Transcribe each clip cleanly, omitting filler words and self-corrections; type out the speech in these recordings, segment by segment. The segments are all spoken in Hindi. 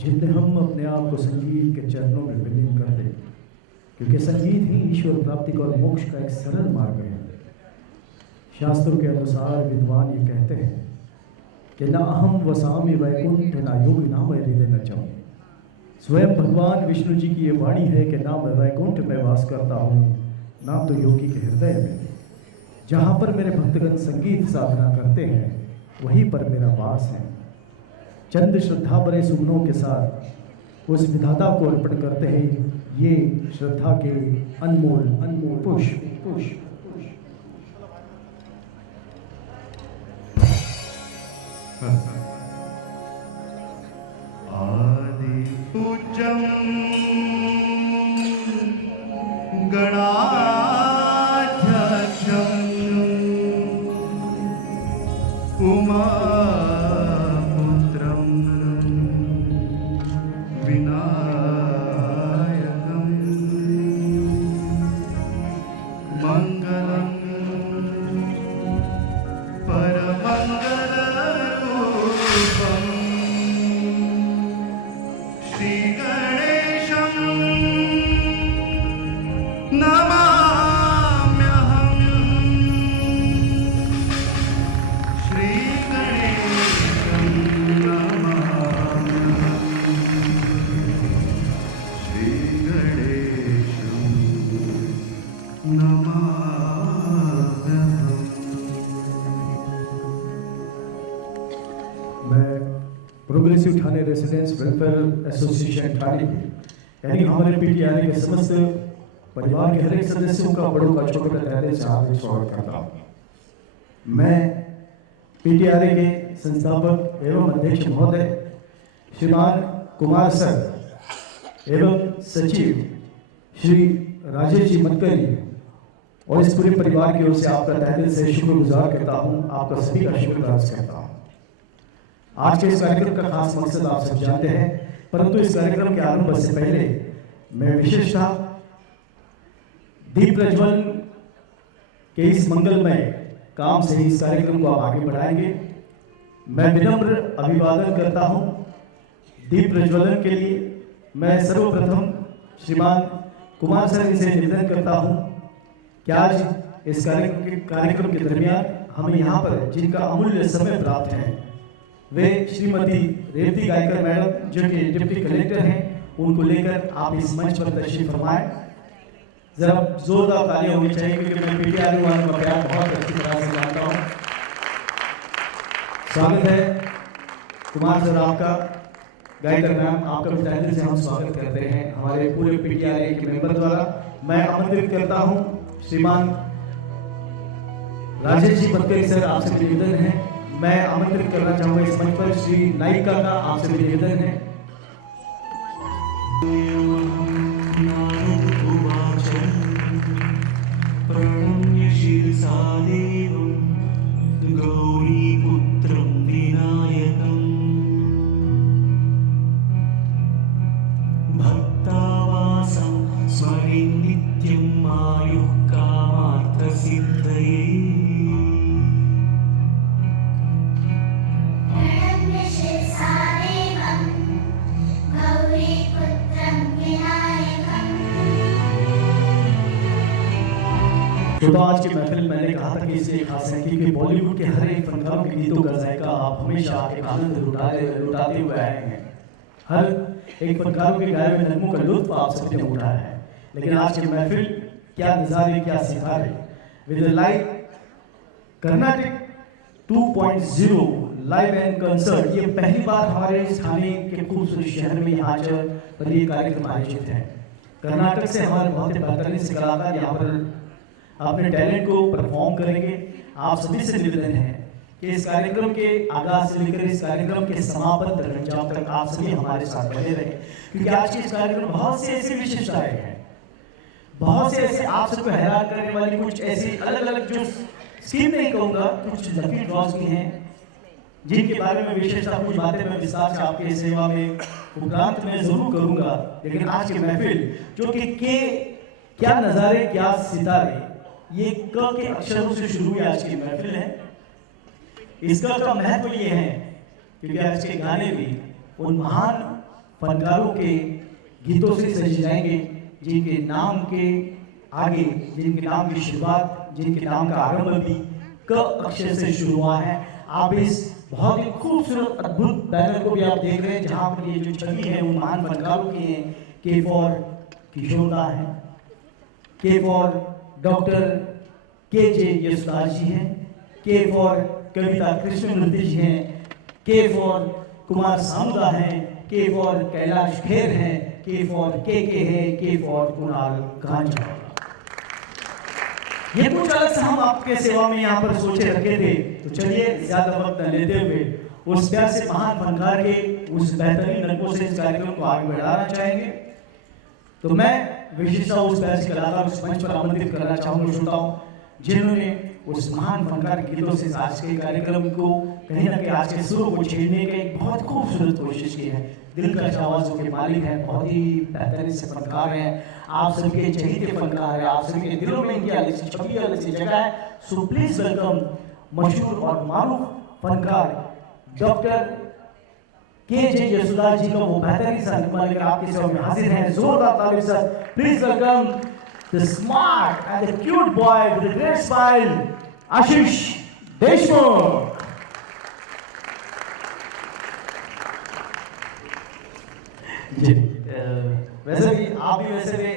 जिनमें हम अपने आप को संगीत के चरणों में विलीन कर दें, क्योंकि संगीत ही ईश्वर प्राप्ति और मोक्ष का एक सरल मार्ग है। शास्त्रों के अनुसार विद्वान ये कहते हैं कि न अहम वसामि वैकुंठ न योगी नाम हृदय न चाहूँ। स्वयं भगवान विष्णु जी की ये वाणी है कि ना मैं वैकुंठ में वास करता हूँ, ना तो योगी के हृदय में। जहाँ पर मेरे भक्तगण संगीत साधना करते हैं वहीं पर मेरा वास है। चंद श्रद्धा भरे सुमनों के साथ उस विधाता को अर्पण करते हैं ये श्रद्धा के अनमोल अनमोल पुष्प पुष्प। आदि पूज्यं गणाध्यक्षं उमापुत्रं विनायकं मंगलं परमंगलरूपं श्री गणेशं नमाम्यहं। श्री गणेशं नमाम्यहं। श्री गणेशं नमाम्यहं। मैं progressive Thane residents welfare association Thane यानी हमारे पीटीआरए के समस्त परिवार के हर एक सदस्यों का बड़ों का छोटों का तहे से हार्दिक स्वागत करता हूँ। मैं पीटीआरए के संस्थापक एवं अध्यक्ष महोदय श्रीमान कुमार सर एवं सचिव श्री राजेश जी मतकरी और इस पूरे परिवार की ओर से आपका तहे दिल से शुक्रगुजार करता हूँ, आपका सभी का शुक्रगुजार करता हूँ। आज के इस कार्यक्रम का खास मकसद आप सब जानते हैं, परंतु इस कार्यक्रम के आरंभ से पहले मैं विशेषता दीप प्रज्वलन के इस मंगलमय काम से इस कार्यक्रम को आप आगे बढ़ाएंगे। मैं विनम्र अभिवादन करता हूं। दीप प्रज्वलन के लिए मैं सर्वप्रथम श्रीमान कुमार सर से निवेदन करता हूं कि आज इस कार्यक्रम के दरमियान हमें यहाँ पर जिनका अमूल्य समय प्राप्त है वे श्रीमती रेवती गायकर मैडम जो कि डिप्टी कलेक्टर हैं, उनको लेकर आप इस मंच पर तशरीफ फरमाएं। जरा जोरदार तालियां होनी चाहिए क्योंकि मैं पीटीआरए वालों का प्यार बहुत अच्छी तरह से जानता हूं। स्वागत है कुमार सर आपका, गायकर मैम आपका भी तहे दिल से हम स्वागत करते हैं हमारे पूरे पीटीआरए के मेंबर द्वारा। मैं आमंत्रित करता हूं श्रीमान राजेश जी मतकरी सर, आपसे निवेदन है। मैं आमंत्रित करना चाहूंगा इस मंच पर श्री नायिका का, आपसे निवेदन है। प्रणम्य शिरसा देवं गौरीपुत्रं विनायकं भक्तावासं स्मरे नित्यं आयुः कामार्थसिद्धये। तो आज की महफिल मैंने कहा था कि इसलिए खास है क्योंकि बॉलीवुड के हर एक फनकारों के गीतों का जायका आप हमेशा एक आनंद लुटाते हुए आए हैं। हर एक फनकारों के गाए हुए नगमों का लुत्फ आप सबने उठाया है। लेकिन आज की महफिल क्या नज़ारे, क्या सितारे with live Carnatic 2.0 live and concert. ये पहली बार हमारे इस ठाणे के खूबसूरत शहर में यहाँ पर ये कार्यक्रम आयोजित है। कर्नाटक से हमारे बहुत ही बेहतरीन से कलाकार यहाँ पर अपने टैलेंट को परफॉर्म करेंगे। आप सभी से निवेदन है कि इस कार्यक्रम के आगाज से लेकर इस कार्यक्रम के समापन तक अंजाम तक आप सभी हमारे साथ बने रहे, क्योंकि आज के इस कार्यक्रम में बहुत सी ऐसी विशेषताएं हैं, बहुत से ऐसे आप सबको हैरान करने वाली कुछ ऐसी अलग अलग जो स्कीम नहीं कहूँगा, कुछ लकी ड्रॉज भी हैं जिनके बारे में विशेषता कुछ बातें मैं विस्तार से आपकी सेवा में उपरांत में जरूर करूंगा। लेकिन आज की महफिल जो कि क्या नज़ारे, क्या सितारे, ये क के अक्षरों से शुरू हुई आज की महफिल है। इसका का महत्व ये है क्योंकि आज के गाने भी उन महान फनकारों के गीतों से सजे जाएंगे, जिनके नाम के आगे, जिनके नाम की शुरुआत, जिनके नाम का आरंभ भी क अक्षर से शुरू हुआ है। आप इस बहुत ही खूबसूरत अद्भुत बैनर को भी आप देख रहे हैं, जहाँ पर ये जो छवि है वो महान फनकारों की है। के फॉर किशोरदा है, के फॉर डॉक्टर के जे यशदास जी हैं, के फॉर कविता कृष्ण नृत्य जी हैं, के फॉर कुमार सामुदा हैं, के फॉर कैलाश खेर हैं, के फॉर के है, के फॉर कुणाल गांजा। ये कुछ अलग से हम आपके सेवा में यहाँ पर सोचे रखे थे। तो चलिए ज्यादा वक्त न लेते हुए उस प्यार से महान फनकार के उस बेहतरीन रंगों से इस कार्यक्रम को आगे बढ़ाना चाहेंगे। तो मैं विशेषतः उस प्यार से कलाकार उस मंच पर आमंत्रित करना चाहूंगा श्रोताओं, जिन्होंने उस महान फनकार गीतों से आज के कार्यक्रम को कहीं ना कहीं आज के सुरों को छेड़ने की एक बहुत खूबसूरत कोशिश की है। दिल का आवाज़ों के मालिक हैं, बहुत ही बेहतरीन से फनकार हैं, आप सबके चहेते फनकार हैं, आप सबके दिलों में इनकी अलग सी छवि, अलग सी जगह है। सो प्लीज वेलकम मशहूर और मारूफ फनकार डॉक्टर के जे यशदास जी का वो बेहतरीन सा नगमा लेकर आपके सेवा में हाजिर हैं। जोरदार तालियों से please welcome the smart and the cute boy with the great smile, Ashish Deshmukh. जी वैसे भी आप भी वैसे भी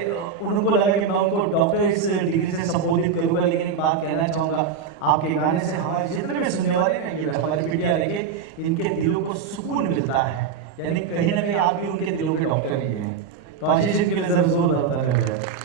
उनको लगा कि मैं उनको डॉक्टर इस डिग्री से संबोधित करूंगा, लेकिन एक बात कहना चाहूंगा, आपके गाने से हमारे जितने भी सुनने वाले हैं, ये हमारी पीढ़ियां लेके इनके दिलों को सुकून मिलता है, यानी कहीं ना कहीं आप भी उनके दिलों के डॉक्टर ही हैं। तो आशीष के लिए जरा जोरदार तालियां।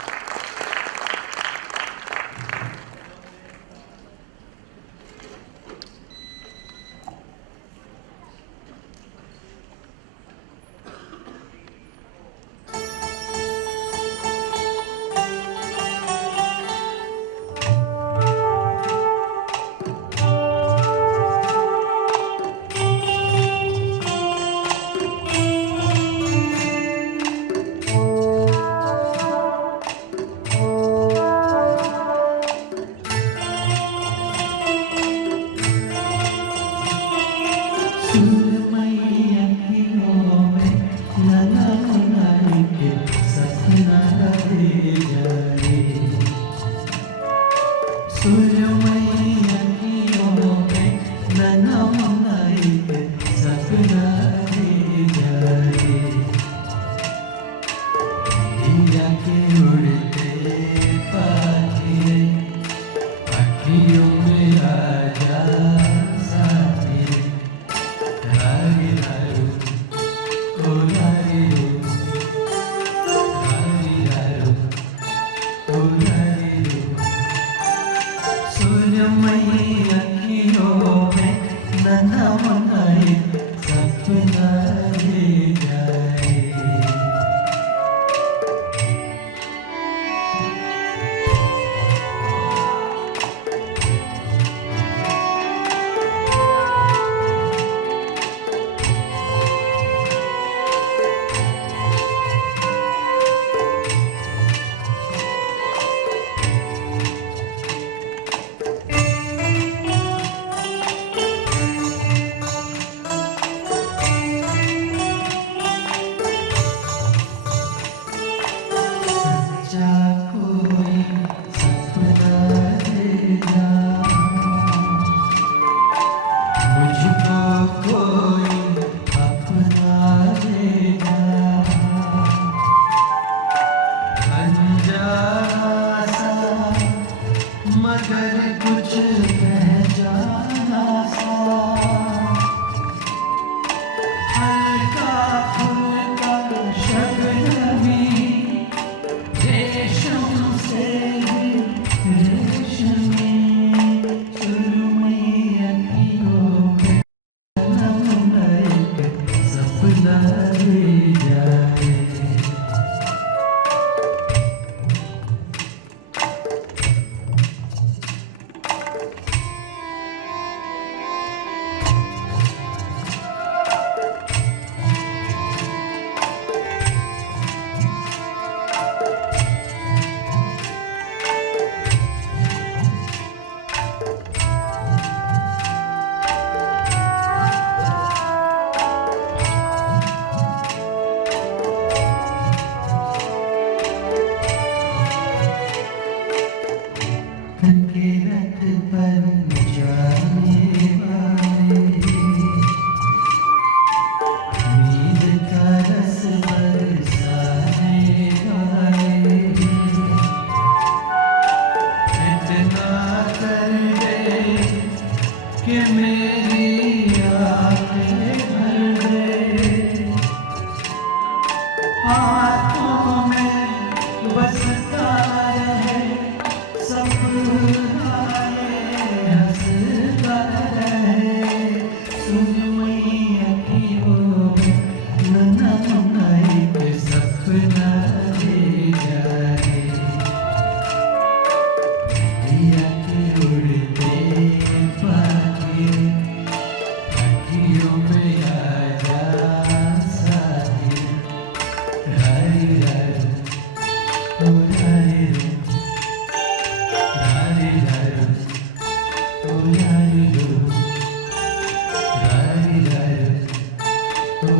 1983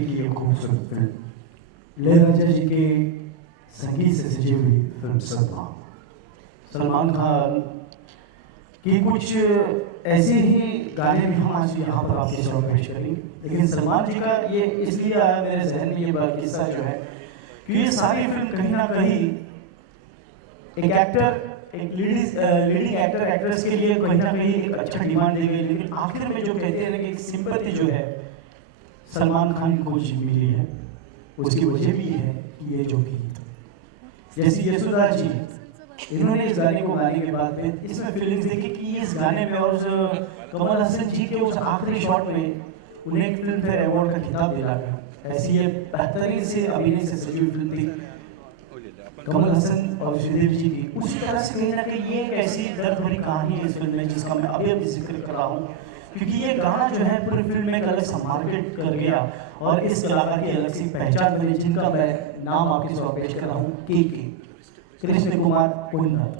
की ये खूबसूरत फिल्म इளைयराजा जी के संगीत से सजी हुई फिल्म सलमान खान की कुछ ऐसे ही गाने भी हम आज यहाँ पर आपके सामने पेश करेंगे। लेकिन सलमान जी का ये इसलिए आया मेरे जहन में ये किस्सा जो है कि ये सारी फिल्म कहीं ना कहीं एक लीडिंग एक्टर एक्ट्रेस के लिए कहीं ना कहीं एक अच्छा डिमांड दी गई, लेकिन आखिर में जो कहते हैं कि एक सिंपैथी जो है सलमान खान को मिली है, उसकी वजह भी है कि ये जो गीत जैसे यशोदा जी इन्होंने इस गाने को गाने के बाद में इसमें फीलिंग्स देखी कि इस गाने में और कमल हसन जी के उस आखिरी शॉट में उन्हें एक फिल्म फेयर अवार्ड का खिताब दिला गया। ऐसी ये बेहतरीन से अभिनय से सजी हुई फिल्म थी कमल हसन और श्रीदेवी जी की। उसी तरह से कहीं ना कहीं ये एक ऐसी दर्द भरी कहानी है इस फिल्म में जिसका मैं अभी जिक्र कर रहा हूँ, क्योंकि ये गाना जो है पूरी फिल्म में एक अलग सा मार्केट कर गया और इस कलाकार की अलग सी पहचान बनी, जिनका मैं नाम आपके सामने पेश कर रहा हूँ के कृष्ण कुमार उन्नत।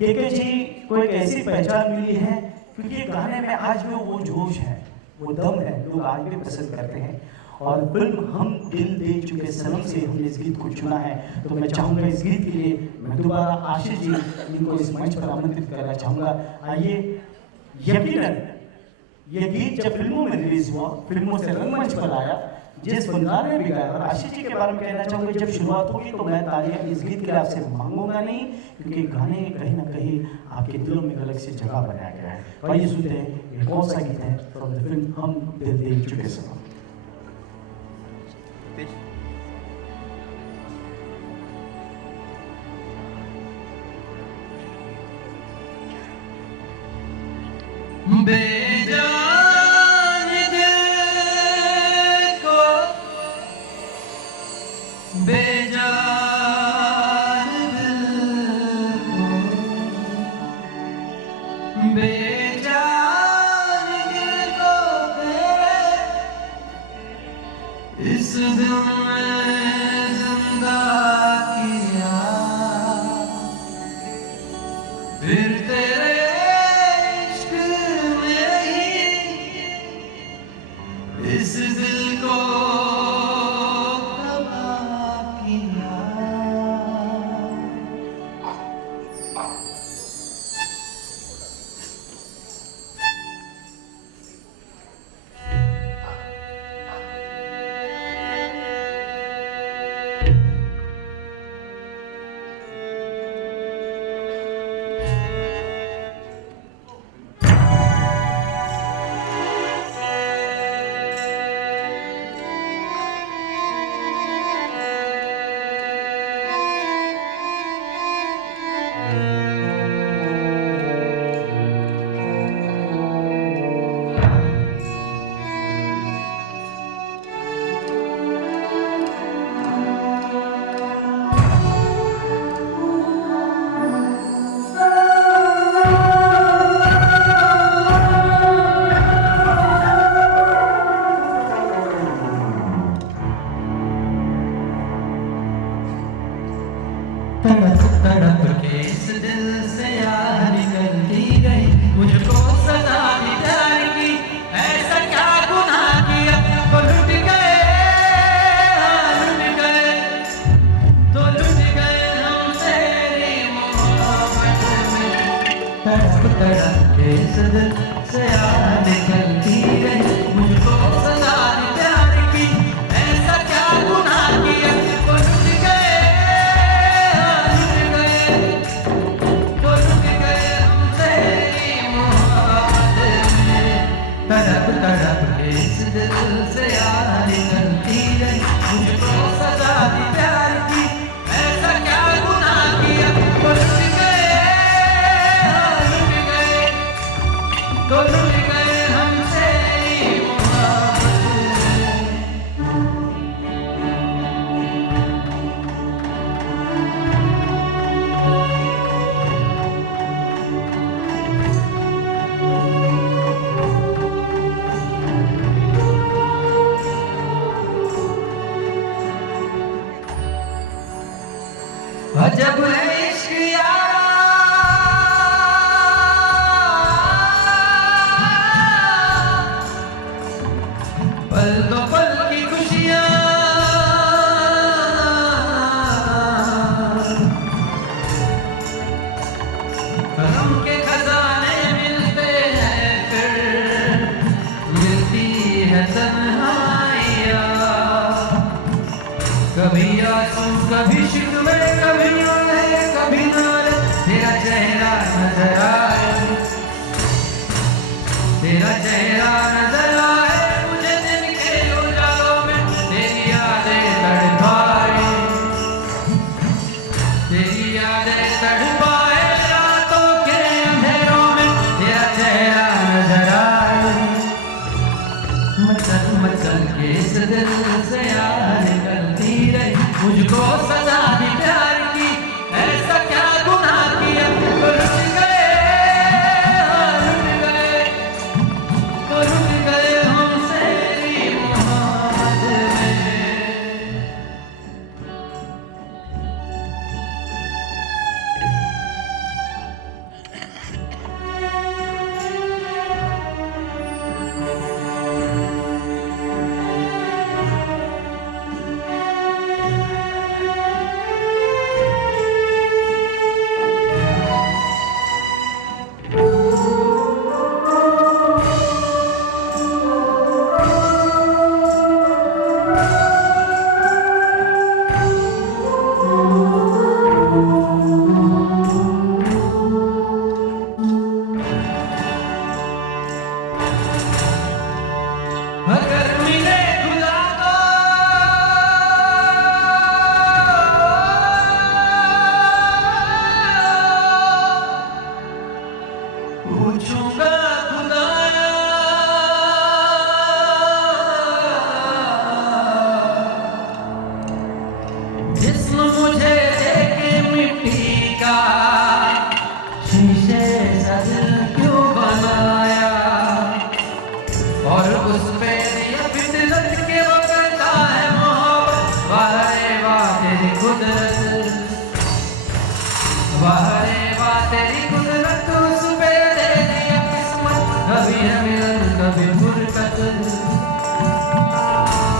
के जी को एक ऐसी पहचान मिली है क्योंकि ये गाने में आज भी वो जोश है, वो दम है, लोग आज भी पसंद करते हैं। और फिल्म हम दिल दे चुके सनम से हमने इस गीत को चुना है, तो मैं चाहूँगा इस गीत के लिए मैं दोबारा आशीष जी इनको इस मंच पर आमंत्रित करना चाहूँगा। आइए, यकीनन ये गीत जब फिल्मों में रिलीज हुआ, फिल्मों से रंगमंच पर आया, जिस फनकार ने भी गाया, और आशीष जी के बारे में कहना चाहूँगा जब शुरुआत होगी तो मैं तालियां इस गीत के लिए आपसे मांगूंगा नहीं, क्योंकि गाने कहीं ना कहीं आपके दिलों में अलग से जगह बनाया गया है। तो आइए सुनते हैं ये कौन सा गीत है फ्रॉम द फिल्म हम दिल दे चुके सनम। बेजान दिल को बेजान दिल को बेजान दिल को तेरे इस दिल में जिंदा किया, फिर तेरे इस दिल को तबाह किया। तड़प तड़प के इस दिल से यार निकलती गई, मुझको सजा दी प्यार की, ऐसा क्या गुनाह किया तो लुट गए, तो लुट गए हम तेरी मोहब्बत में। तड़प तड़प के इस दिल से यार निकलती गई, मुझको सजा दी प्यार की, ऐसा क्या गुनाह किया तो लुट गए, तड़प तड़प के इस दिल से यार निकलती गई, मुझको सजा दी प्यार की, ऐसा क्या गुनाह किया तो लुट गए, तो लुट अजब है इश्क यारा, पल दो पल की खुशियाँ, गम के खजाने मिलते हैं फिर मिलती है तन्हाइयाँ। कभी आंसू कभी शिकवे कभी रोने कभी नाले, तेरा चेहरा नजर आए, तेरा चेहरा नजर आए मुझे दिन के उजालों में, तेरी यादें तड़पाए, तेरी यादें तड़पाए रातों के अंधेरों में, तेरा चेहरा नजर आए। मचल मचल के इस दिल से यार निकलती रही, मुझको सजा दी प्यार की, ऐसा क्या गुनाह किया तो रुठ गए, तो रुठ गए हम तेरी मोहब्बत में। अगर मिले खुदा को पूछूंगा खुदाया, जिस्म मुझे देके मिट्टी का शीशे सा दिल क्यों बनाया, और उस पे दिया फितरत के वो करता है मोहब्बत। वाह रे वाह तेरी कुदरत, वाह रे वाह तेरी कुदरत, उस पे दे दिया किस्मत। कभी है मिलन कभी फुरकत,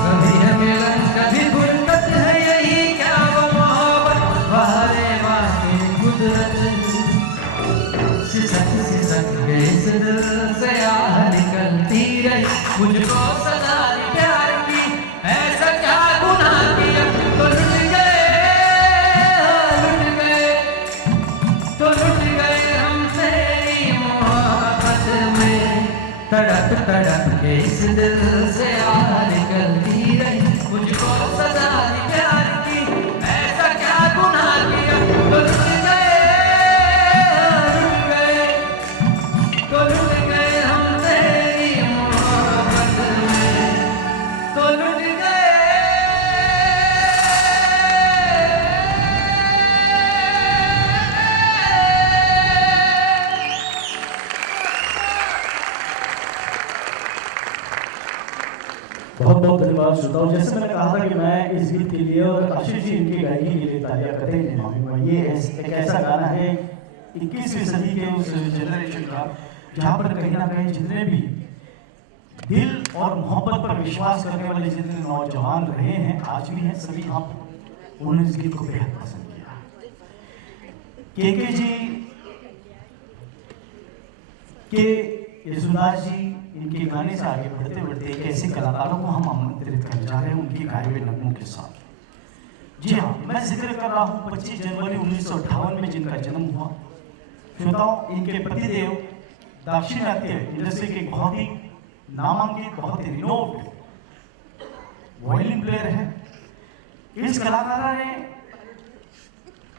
कभी है मिलन कभी फुरकत, है यही क्या वो मोहब्बत। वाह रे वाह तेरी कुदरत, सिसक सिसक के इस दिल से आह निकलती रही, मुझको सजा दी प्यार की, ऐसा क्या गुनाह किया तो लुट गए, तो लुट गए हम तेरी मोहब्बत में। तड़प तड़प के इस दिल से आह निकलती रही, मुझको सजा दी प्यार की, ऐसा क्या गुनाह किया तो लुट गए, तो लुट गए हम तेरी मोहब्बत में, तो लुट गए। बहुत बहुत धन्यवाद श्रोताओं। जैसे मैंने कहा था कि मैं इस गीत के लिए और आशीष जी इनकी गायकी के लिए तालियां कतई नहीं मांगूंगा। ये एक ऐसा गाना है 21वीं सदी के उस जनरेशन का, जहाँ पर कहीं ना कहीं जितने भी दिल और मोहब्बत पर विश्वास करने वाले जितने नौजवान रहे हैं, आज भी हैं, सभी यहाँ पर उन्होंने इस गीत को बेहद पसंद किया। के जी, के यशुदास जी, इनके गाने से आगे बढ़ते बढ़ते एक ऐसे कलाकारों को हम आमंत्रित करने जा रहे हैं उनके गाए हुए नगमों के साथ। जी हाँ, मैं जिक्र कर रहा हूँ 25 जनवरी 1958 में जिनका जन्म हुआ। श्रोताओं, इनके पतिदेव दाक्षिणात्य इंडस्ट्री के बहुत ही नामांकित, बहुत ही रिनोव्ड वायलिन प्लेयर है। इस कलाकारा ने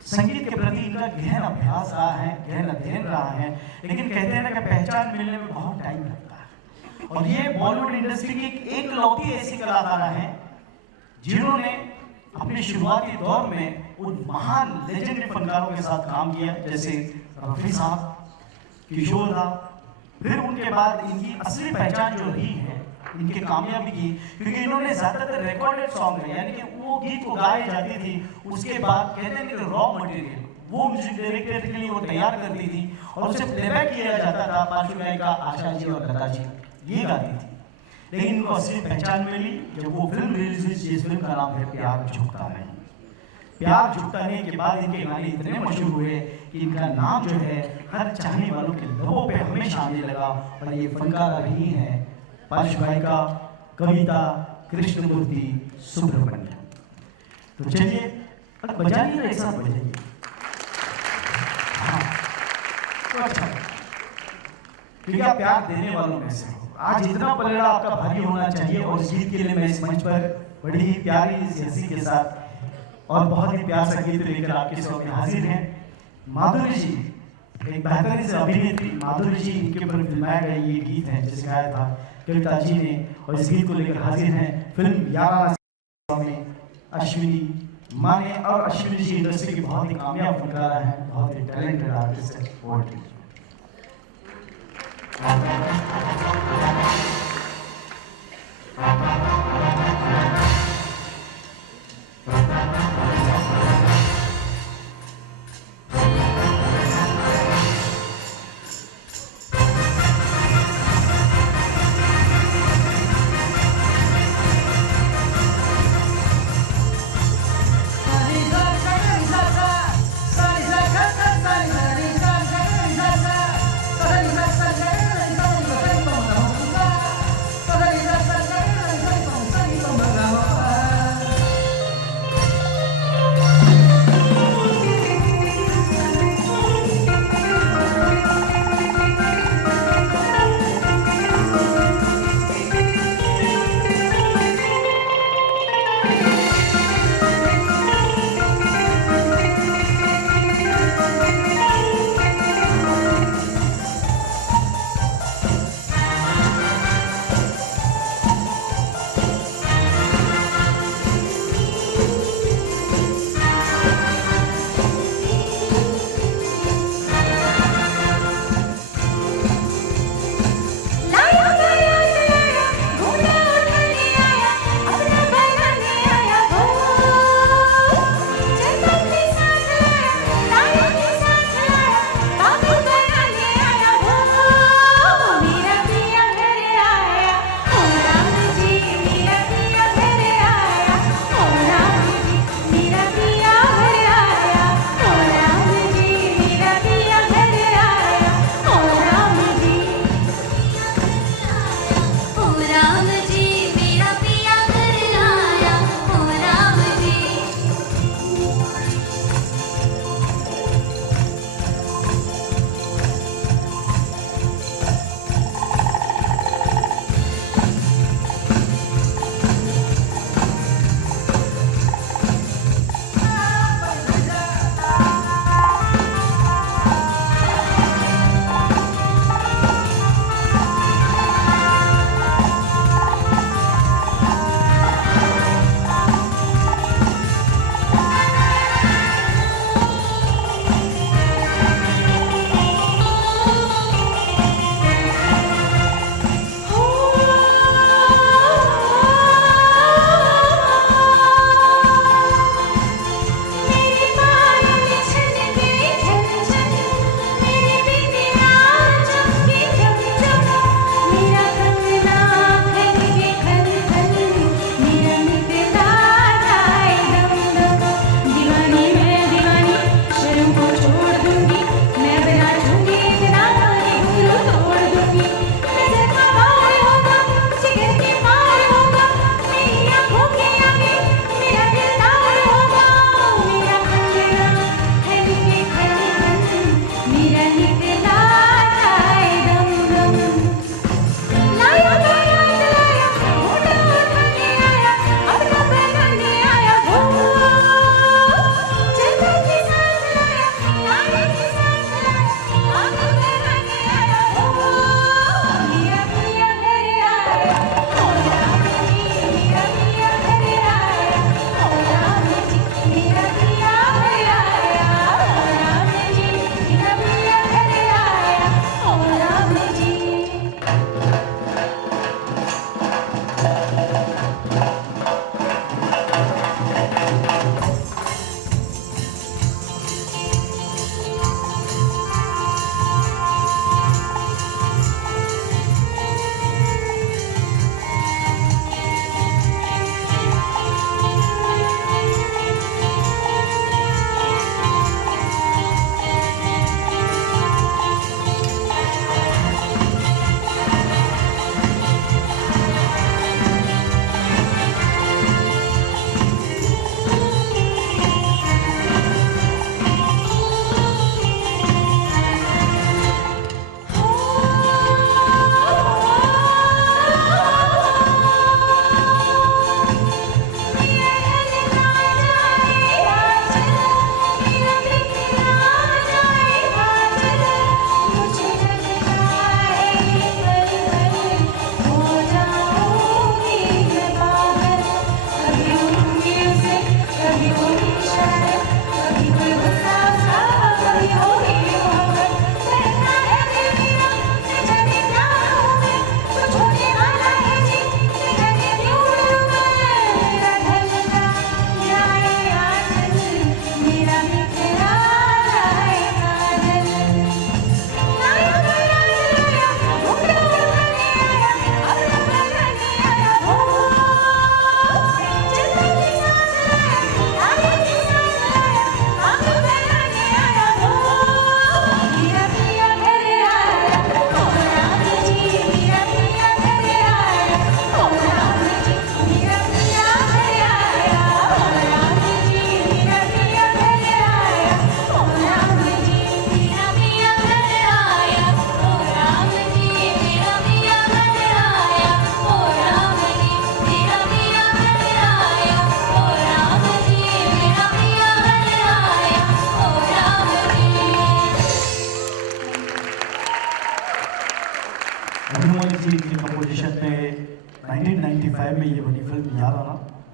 संगीत के प्रति इनका गहन अभ्यास रहा है, गहन अध्ययन रहा है, लेकिन कहते हैं ना कि पहचान मिलने में बहुत टाइम लगता है। और ये बॉलीवुड इंडस्ट्री की एक लौती ऐसी कलाकारा है जिन्होंने अपने शुरुआती दौर में उन महान लेजेंडरी फनकारों के साथ काम किया, जैसे रफी साहब, किशोर दा। फिर उनके बाद इनकी असली पहचान जो रही है इनकी कामयाबी की, क्योंकि इन्होंने ज़्यादातर रिकॉर्डेड सॉन्ग है, यानी कि वो गीत को गाई जाती थी, उसके बाद कहते हैं कि रॉ मटेरियल वो म्यूजिक डायरेक्टर के लिए वो तैयार करती थी और उसे प्लेबैक किया जाता था। पार्श्व गायिका आशा जी और लता जी ये गाती थी, लेकिन इनको असली पहचान मिली जब वो फिल्म रिलीज हुई, जिस फिल्म का नाम है प्यार झुकता नहीं। प्यार झुकता नहीं के बाद इनके गाने इतने मशहूर हुए कि इनका नाम जो है हर चाहने वालों के लबों पे हमेशा आने लगा। और ये फनकार रही हैं पार्श्व गायिका कविता कृष्णमूर्ति सुब्रमण्यम। तो चलिए अब बजाइए, एक साथ बजाइए। हाँ तो अच्छा, क्योंकि आप प्यार देने वालों में से हो। आज इतना पलड़ा आपका भारी होना चाहिए और इस गीत के लिए मैं इस मंच पर बड़ी ही प्यारी इस हंसी के साथ और बहुत ही प्यार सा गीत लेकर आपके सामने हाजिर हैं। माधुरी जी एक बेहतरीन से अभिनेत्री, माधुरी जी इनके ऊपर फिल्माया गया ये गीत है जिसे गाया था कविता जी ने, और इस गीत को लेकर हाजिर हैं फिल्म यारा में अश्विनी माने। और अश्विनी जी इंडस्ट्री की बहुत ही कामयाब फनकारा हैं, बहुत ही टैलेंटेड आर्टिस्ट है। पोएट्री Sa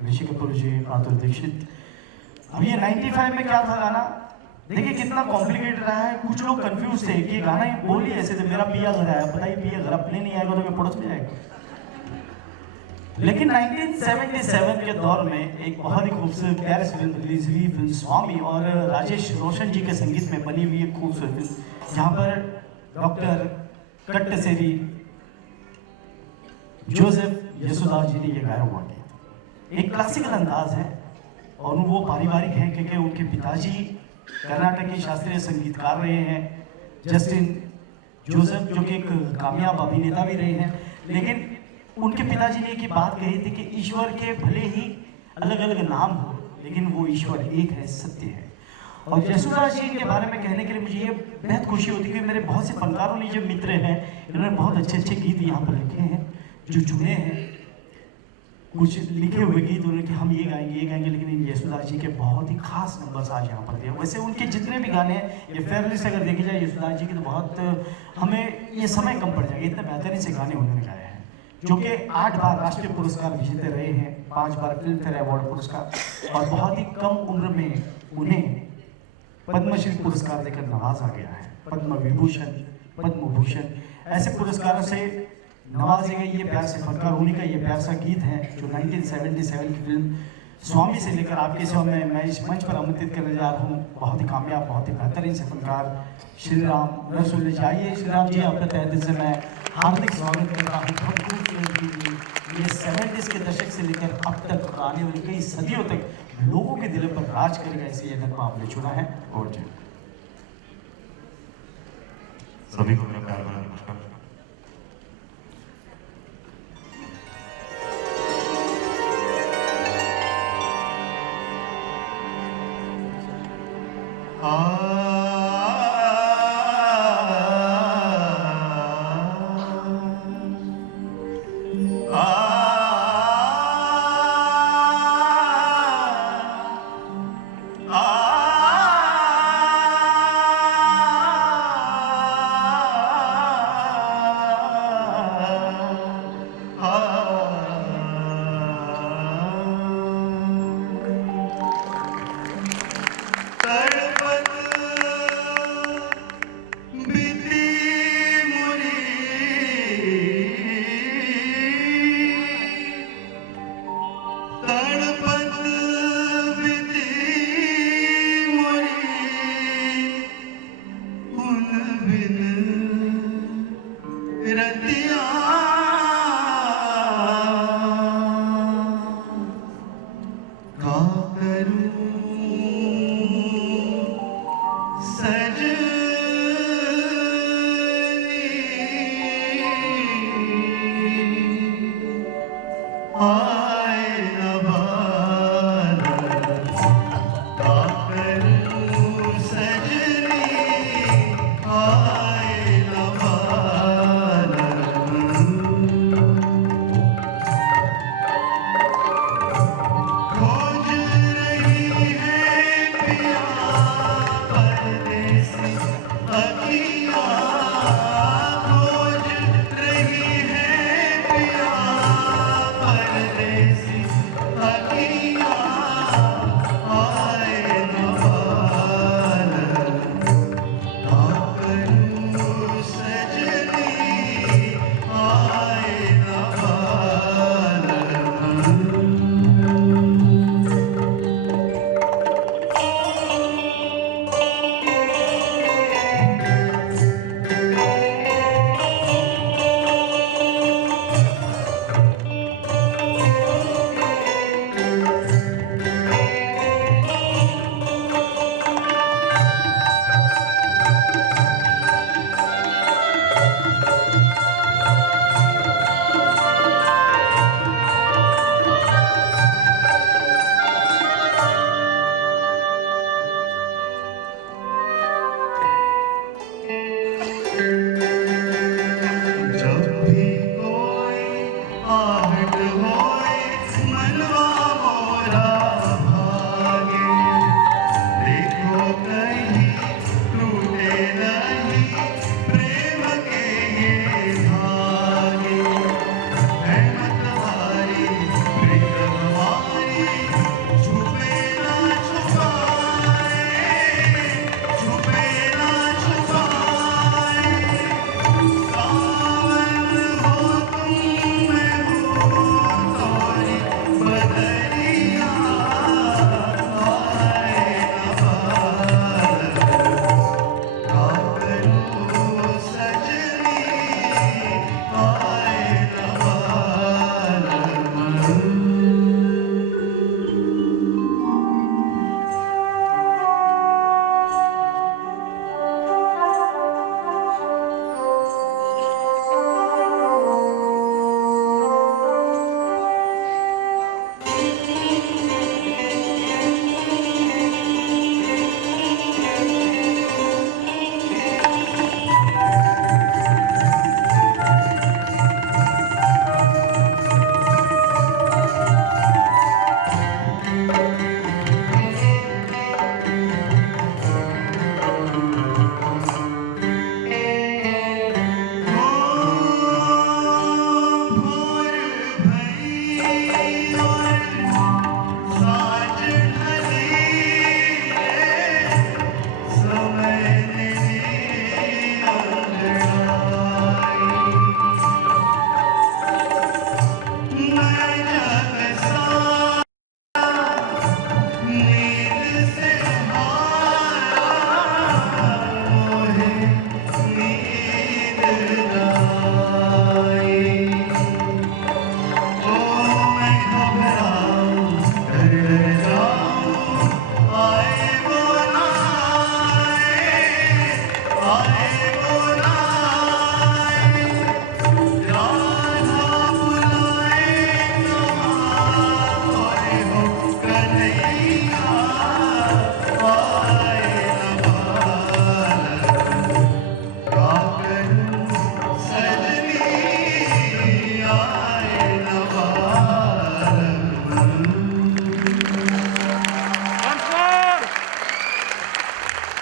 ऋषि कपूर जी, आतुर दीक्षित। अब ये 95 में क्या था गाना, देखिए कितना कॉम्प्लिकेटेड रहा है। कुछ लोग कंफ्यूज थे कि गाना बोल ही ऐसे थे, मेरा पिया घर आया, बताइए पिया घर अपने नहीं आएगा तो मैं पड़ोस में जाएगा। लेकिन 1977 के दौर में एक बहुत ही खूबसूरत प्यारी फिल्म रिलीज हुई, फिल्म स्वामी, और राजेश रोशन जी के संगीत में बनी हुई एक खूबसूरत फिल्म, जहाँ पर डॉक्टर कट्टसेरी जोसेफ यशोदास जी ने ये गाया हुआ गीत। एक क्लासिकल अंदाज है और वो पारिवारिक है, क्योंकि उनके पिताजी कर्नाटकी शास्त्रीय संगीतकार रहे हैं, जस्टिन जोसेफ, जो कि एक कामयाब अभिनेता भी रहे हैं। लेकिन उनके पिताजी ने एक बात कही थी कि ईश्वर के भले ही अलग अलग नाम हो, लेकिन वो ईश्वर एक है, सत्य है। और यशोदास जी के बारे में कहने के लिए मुझे ये बेहद खुशी होती है कि मेरे बहुत से फनकारों ने, जो मित्र हैं, इन्होंने बहुत अच्छे अच्छे गीत यहाँ पर लिखे हैं, जो चुने हैं। कुछ लिखे हुए गीत उन्होंने कि हम ये गाएंगे, लेकिन इन यशोदास जी के बहुत ही खास नंबर्स आज यहाँ पर दिए। वैसे उनके जितने भी गाने हैं, ये फेयर लिस्ट अगर देखी जाए यशोदास जी की, तो बहुत हमें ये समय कम पड़ जाएगा, इतने बेहतरीन से गाने उन्होंने गाए हैं, जो कि 8 बार राष्ट्रीय पुरस्कार विजेते रहे हैं, 5 बार फिल्म फेयर अवार्ड पुरस्कार, और बहुत ही कम उम्र में उन्हें पद्मश्री पुरस्कार देकर नवाजा गया है। पद्म विभूषण, पद्म भूषण, ऐसे पुरस्कारों से नवाजे गए ये प्यार से फनकार। उन्हीं का ये प्यार सा गीत है जो 1977 की फिल्म स्वामी से लेकर आपके सेवा में मैं इस मंच पर आमंत्रित करने जा रहा हूँ। बहुत ही कामयाब, बहुत ही बेहतरीन से फनकार श्री राम रसूल जी। आइए श्री राम जी, आपका तहे दिल से मैं हार्दिक स्वागत करता हूँ। बहुत खूबसूरत ये 70s के दशक से लेकर अब तक आने वाली कई सदियों तक लोगों के दिलों पर राज करेगा, ऐसे ये नगमा आपने चुना है। और जी सभी को मेरा प्यार भरा नमस्कार। तड़पत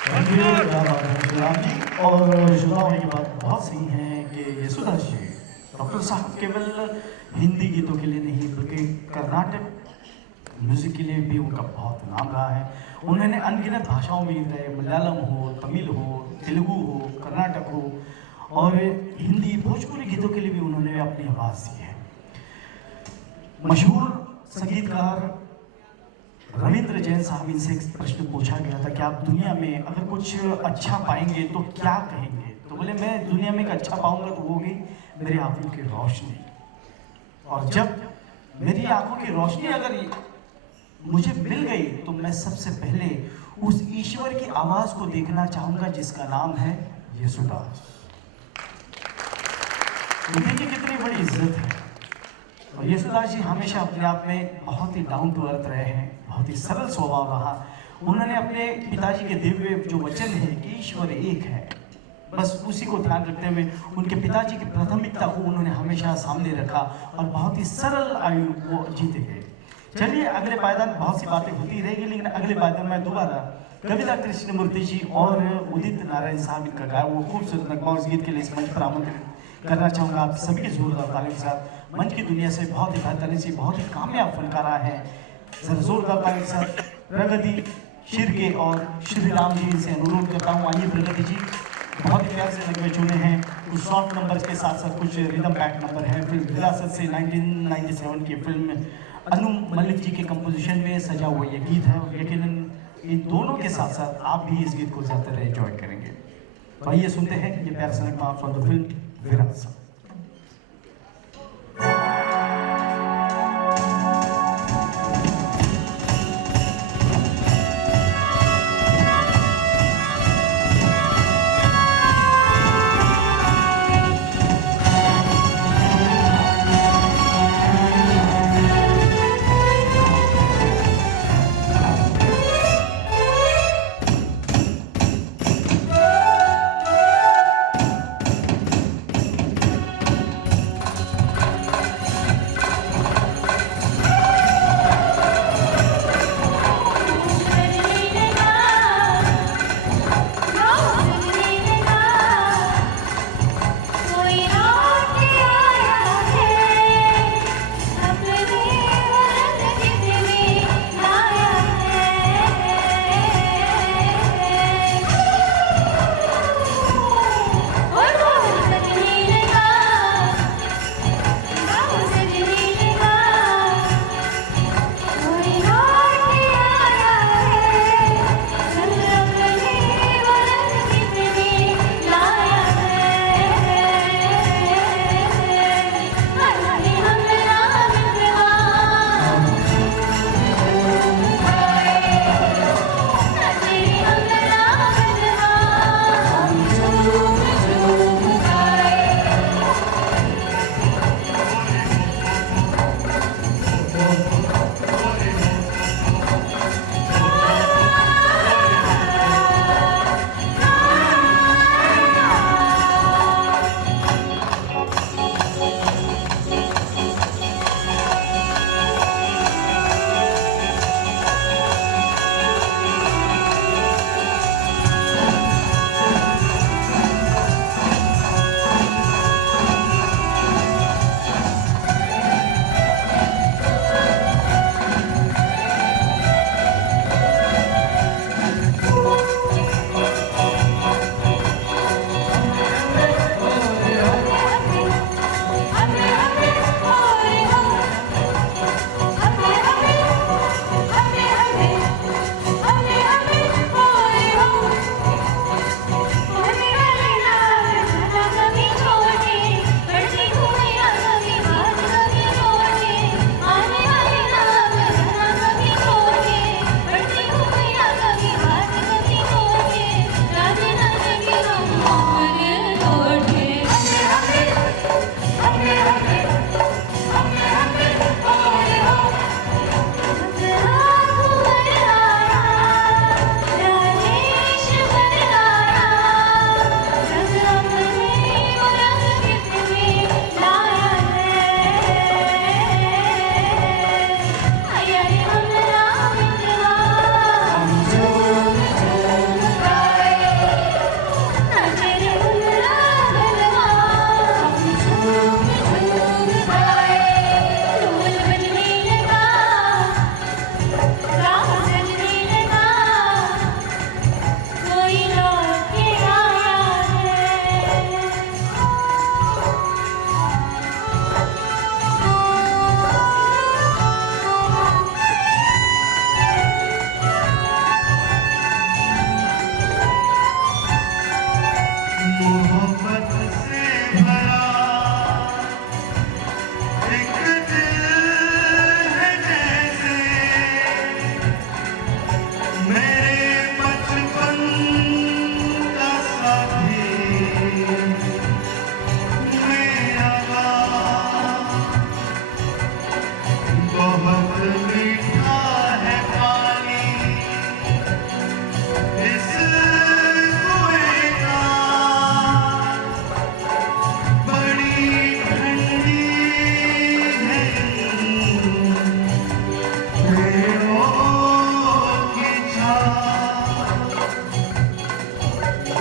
थैंक यू, क्या बात है गुलाम जी। और श्रोताओं की बात बहुत सही है कि यशोदास जी डॉक्टर साहब केवल हिंदी गीतों के लिए नहीं बल्कि कर्नाटक म्यूजिक के लिए भी उनका बहुत नाम रहा है। उन्होंने अनगिनत भाषाओं में गीत गाए, मलयालम हो, तमिल हो, तेलुगु हो, कर्नाटक हो और हिंदी भोजपुरी गीतों के लिए भी उन्होंने अपनी आवाज़ दी है। मशहूर संगीतकार रविंद्र जैन साहब, इनसे एक प्रश्न पूछा गया था कि आप दुनिया में अगर कुछ अच्छा पाएंगे तो क्या कहेंगे? तो बोले मैं दुनिया में एक अच्छा पाऊंगा तो वो भी मेरी आंखों की रोशनी। और जब मेरी आंखों की रोशनी अगर मुझे मिल गई तो मैं सबसे पहले उस ईश्वर की आवाज को देखना चाहूंगा जिसका नाम है यशोदास। तो देखिए कितनी बड़ी इज्जत है। और यशोदास जी हमेशा अपने आप में बहुत ही डाउन टू अर्थ रहे हैं, बहुत ही सरल स्वभाव रहा। उन्होंने अपने पिताजी के दिव्य जो वचन है कि ईश्वर एक है, बस उसी को ध्यान रखते हुए उनके पिताजी की प्राथमिकता को उन्होंने हमेशा सामने रखा और बहुत ही सरल आयु वो जीते गए। चलिए अगले पायदान बहुत सी बातें होती रहेगी, लेकिन अगले पायदान में दोबारा कविता कृष्णमूर्ति जी और उदित नारायण साहब इनका गाया वो खूबसूरत नगमा उस गीत के लिए इस मंच पर आमंत्रित करना चाहूँगा आप सभी के जोरदार ताली के साथ। मंच की दुनिया से बहुत ही बेहतरीन सी बहुत ही कामयाब फनकारा है, जरा जोरदार ताली के साथ प्रगति शिरके और श्री राम जी से अनुरोध करता हूँ। आइए प्रगति जी, बहुत ही प्यार से नगमे चुने हैं, कुछ सॉफ्ट नंबर्स के साथ साथ कुछ रिदम बैक नंबर है। फिल्म विरासत से 1997 की फिल्म अनु मलिक जी के कंपोजिशन में सजा हुआ ये गीत है और यकीनन इन दोनों के साथ साथ आप भी इस गीत को ज़्यादातर एंजॉय करेंगे। तो आइए सुनते हैं ये प्यारा सा नगमा फ्रॉम द फिल्म विरासत।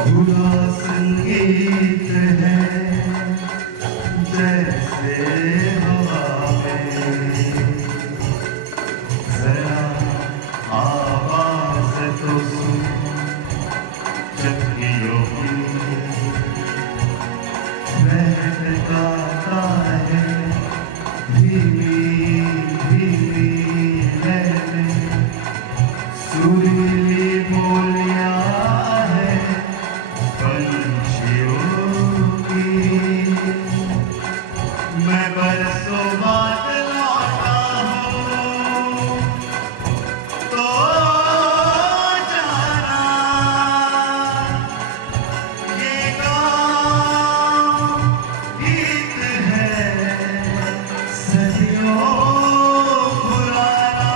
खुदा संगीत है जैसे हवा में, जरा आवाज तो सुन चक्रियों की, महकता है धीमी धीमी लहरें, सुरीली बोलियां है पंछियों की। मैं बरसों बाद लौटा हूँ तो जाना ये गाँव गीत है सदियों पुराना।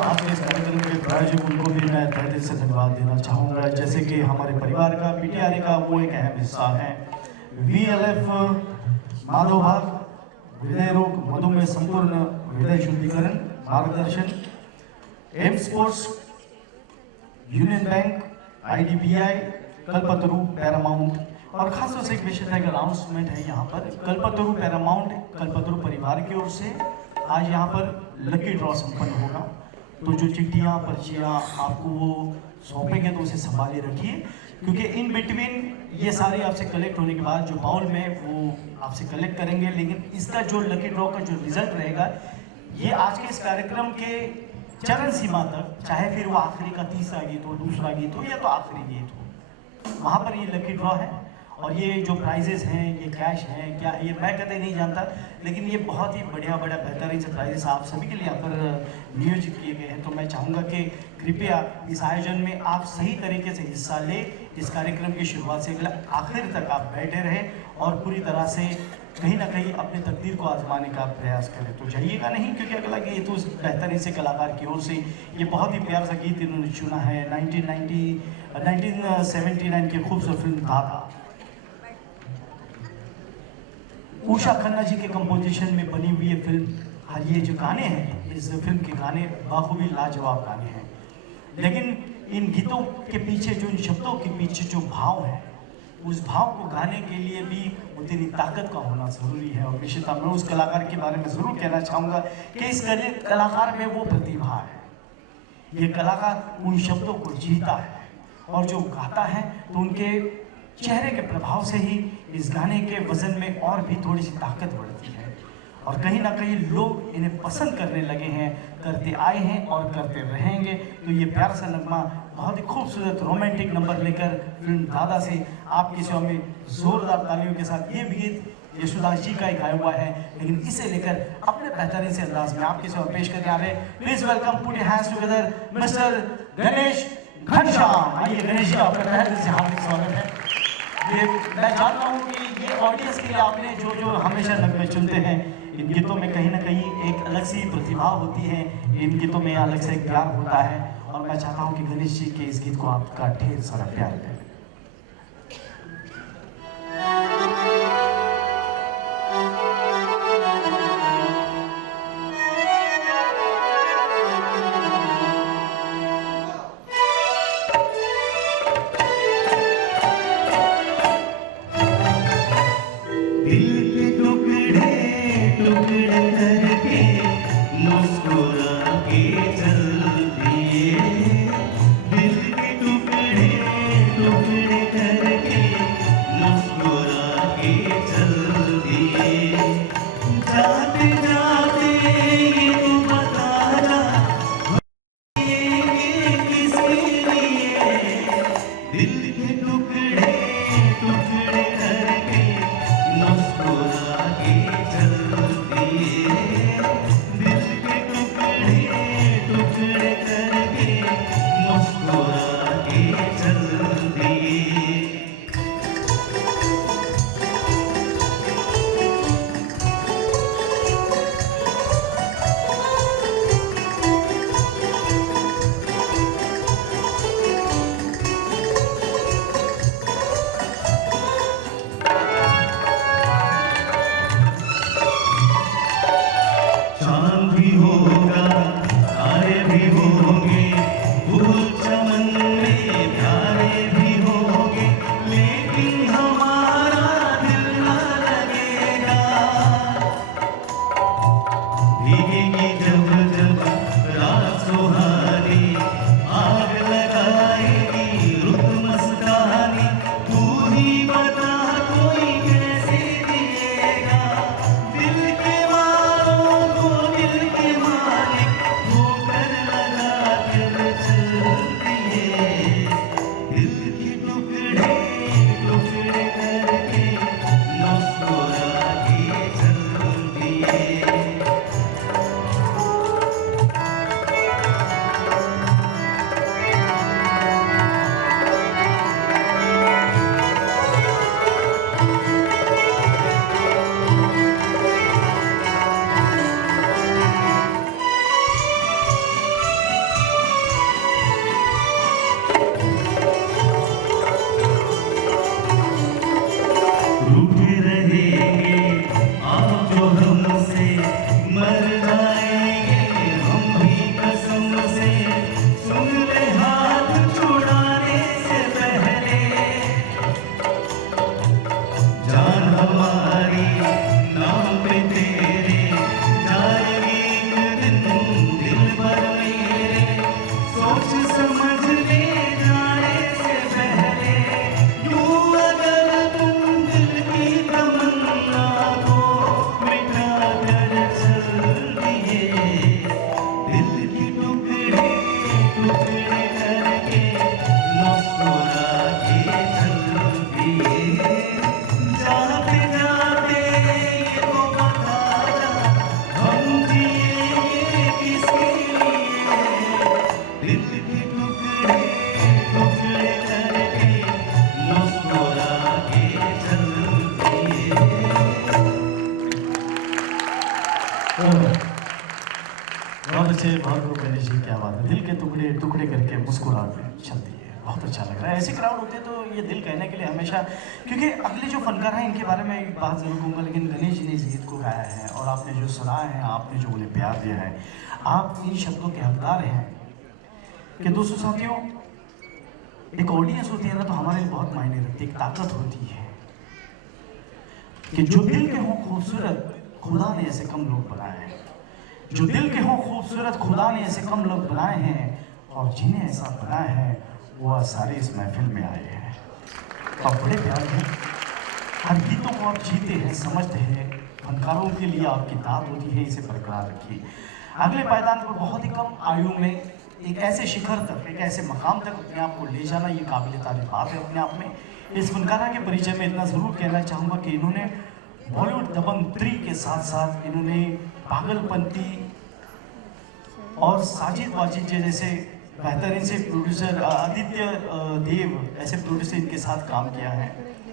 आज के इस कार्यक्रम के प्रायोजक उनको भी मैं तहे दिल से धन्यवाद देना चाहूँगा, जैसे कि हमारे परिवार का पीटीआर का वो एक अहम हिस्सा है। VLF माधव भाग हृदय रोग मधुमेह संपूर्ण हृदय शुद्धिकरण मार्गदर्शन, M Sports, Union Bank, IDBI, Kalpataru Paramount, और खास तौर से एक विशेष अनाउंसमेंट है यहाँ पर। कल्पतरु पैरामाउंट कल्पतरु परिवार की ओर से आज यहाँ पर लकी ड्रॉ संपन्न होगा। तो जो चिट्ठियाँ पर्चियाँ आपको वो सौंपेंगे तो उसे संभाले रखिए, क्योंकि इन बिटवीन ये सारी आपसे कलेक्ट होने के बाद जो बाउल में वो आपसे कलेक्ट करेंगे, लेकिन इसका जो लकी ड्रॉ का जो रिजल्ट रहेगा ये आज के इस कार्यक्रम के चरण सीमा तक, चाहे फिर वो आखिरी का तीसरा गीत हो, दूसरा गीत हो या तो आखिरी गीत हो, वहाँ पर ये लकी ड्रॉ है। और ये जो प्राइजेस हैं, ये कैश हैं क्या है ये मैं कभी नहीं जानता, लेकिन ये बहुत ही बढ़िया बेहतरीन से प्राइजेस आप सभी के लिए यहाँ पर नियोजित किए गए हैं। तो मैं चाहूँगा कि कृपया इस आयोजन में आप सही तरीके से हिस्सा लें। इस कार्यक्रम की शुरुआत से आखिर तक आप बैठे रहें और पूरी तरह से कहीं ना कहीं अपनी तकदीर को आजमाने का प्रयास करें। तो जाइएगा नहीं, क्योंकि अगला गीत उस बेहतरीन से कलाकार की ओर से ये बहुत ही प्यार सा गीत इन्होंने चुना है। 1979 की खूबसूरत फिल्म दादा, उषा खन्ना जी के कंपोजिशन में बनी हुई ये फिल्म। हाँ, ये जो गाने हैं इस फिल्म के गाने बाखूबी लाजवाब गाने हैं, लेकिन इन गीतों के पीछे जो इन शब्दों के पीछे जो भाव है, उस भाव को गाने के लिए भी उतनी ताकत का होना ज़रूरी है। और विशेषता मैं उस कलाकार के बारे में ज़रूर कहना चाहूँगा कि इस कलाकार में वो प्रतिभा है, ये कलाकार उन शब्दों को जीता है और जो गाता है तो उनके चेहरे के प्रभाव से ही इस गाने के वजन में और भी थोड़ी सी ताकत बढ़ती है। और कहीं ना कहीं लोग इन्हें पसंद करने लगे हैं, करते आए हैं और करते रहेंगे। तो ये प्यार सा नगमा बहुत ही खूबसूरत रोमांटिक नंबर लेकर फिल्म दादा से आपकी सेवा में जोरदार तालियों के साथ ये गीत यशोदास जी का ही गाया हुआ है, लेकिन इसे लेकर अपने बेहतरीन से अंदाज में आपकी सेवा पेश करने आ रहे हैं। Please welcome, put your hands together, mister Ganesh Ghanshyam. आइए गणेश जी, आपका तहे दिल से हार्दिक स्वागत है। ये मैं जानता हूँ कि ये ऑडियंस के लिए आपने जो हमेशा नगमे चुनते हैं, इन गीतों में कहीं ना कहीं एक अलग सी प्रतिभा होती है, इन गीतों में अलग से एक प्यार होता है, और मैं चाहता हूँ कि गणेश जी के इस गीत को आपका ढेर सारा प्यार है। बहुत खूब गणेश जी, क्या बात है, दिल के टुकड़े टुकड़े करके मुस्कुराहट चलती है, बहुत अच्छा लग रहा है। ऐसे क्राउड होते हैं तो ये दिल कहने के लिए हमेशा, क्योंकि अगले जो फनकार हैं इनके बारे में एक बात जरूर कहूँगा, लेकिन गणेश जी ने इस गीत को गाया है और आपने जो सुना है, आपने जो उन्हें प्यार दिया है, आप इन शब्दों के हकदार हैं। कि दोस्तों साथियों, एक ऑडियंस होती है ना तो हमारे लिए बहुत मायने रखती है, एक ताकत होती है कि जो दिल के हों खूबसूरत खुदा ने ऐसे कम लोग बनाए हैं, जो दिल के हों खूबसूरत खुदा ने ऐसे कम लोग बनाए हैं, और जिन्हें ऐसा बनाया है वह सारे इस महफिल में आए हैं। आप बड़े प्यार हैं, हर गीतों को आप जीते हैं, समझते हैं, फनकारों के लिए आपकी दाद होती है, इसे बरकरार रखिए। अगले पायदान पर बहुत ही कम आयु में एक ऐसे शिखर तक, एक ऐसे मकाम तक अपने आप को ले जाना, ये काबिल तारीफ बात है अपने आप में। इस फनकारा के परिचय में इतना ज़रूर कहना चाहूँगा कि इन्होंने बॉलीवुड दबंग 3 के साथ साथ इन्होंने पागलपंती और साजिद वाजिद जैसे बेहतरीन से प्रोड्यूसर, आदित्य देव ऐसे प्रोड्यूसर इनके साथ काम किया है।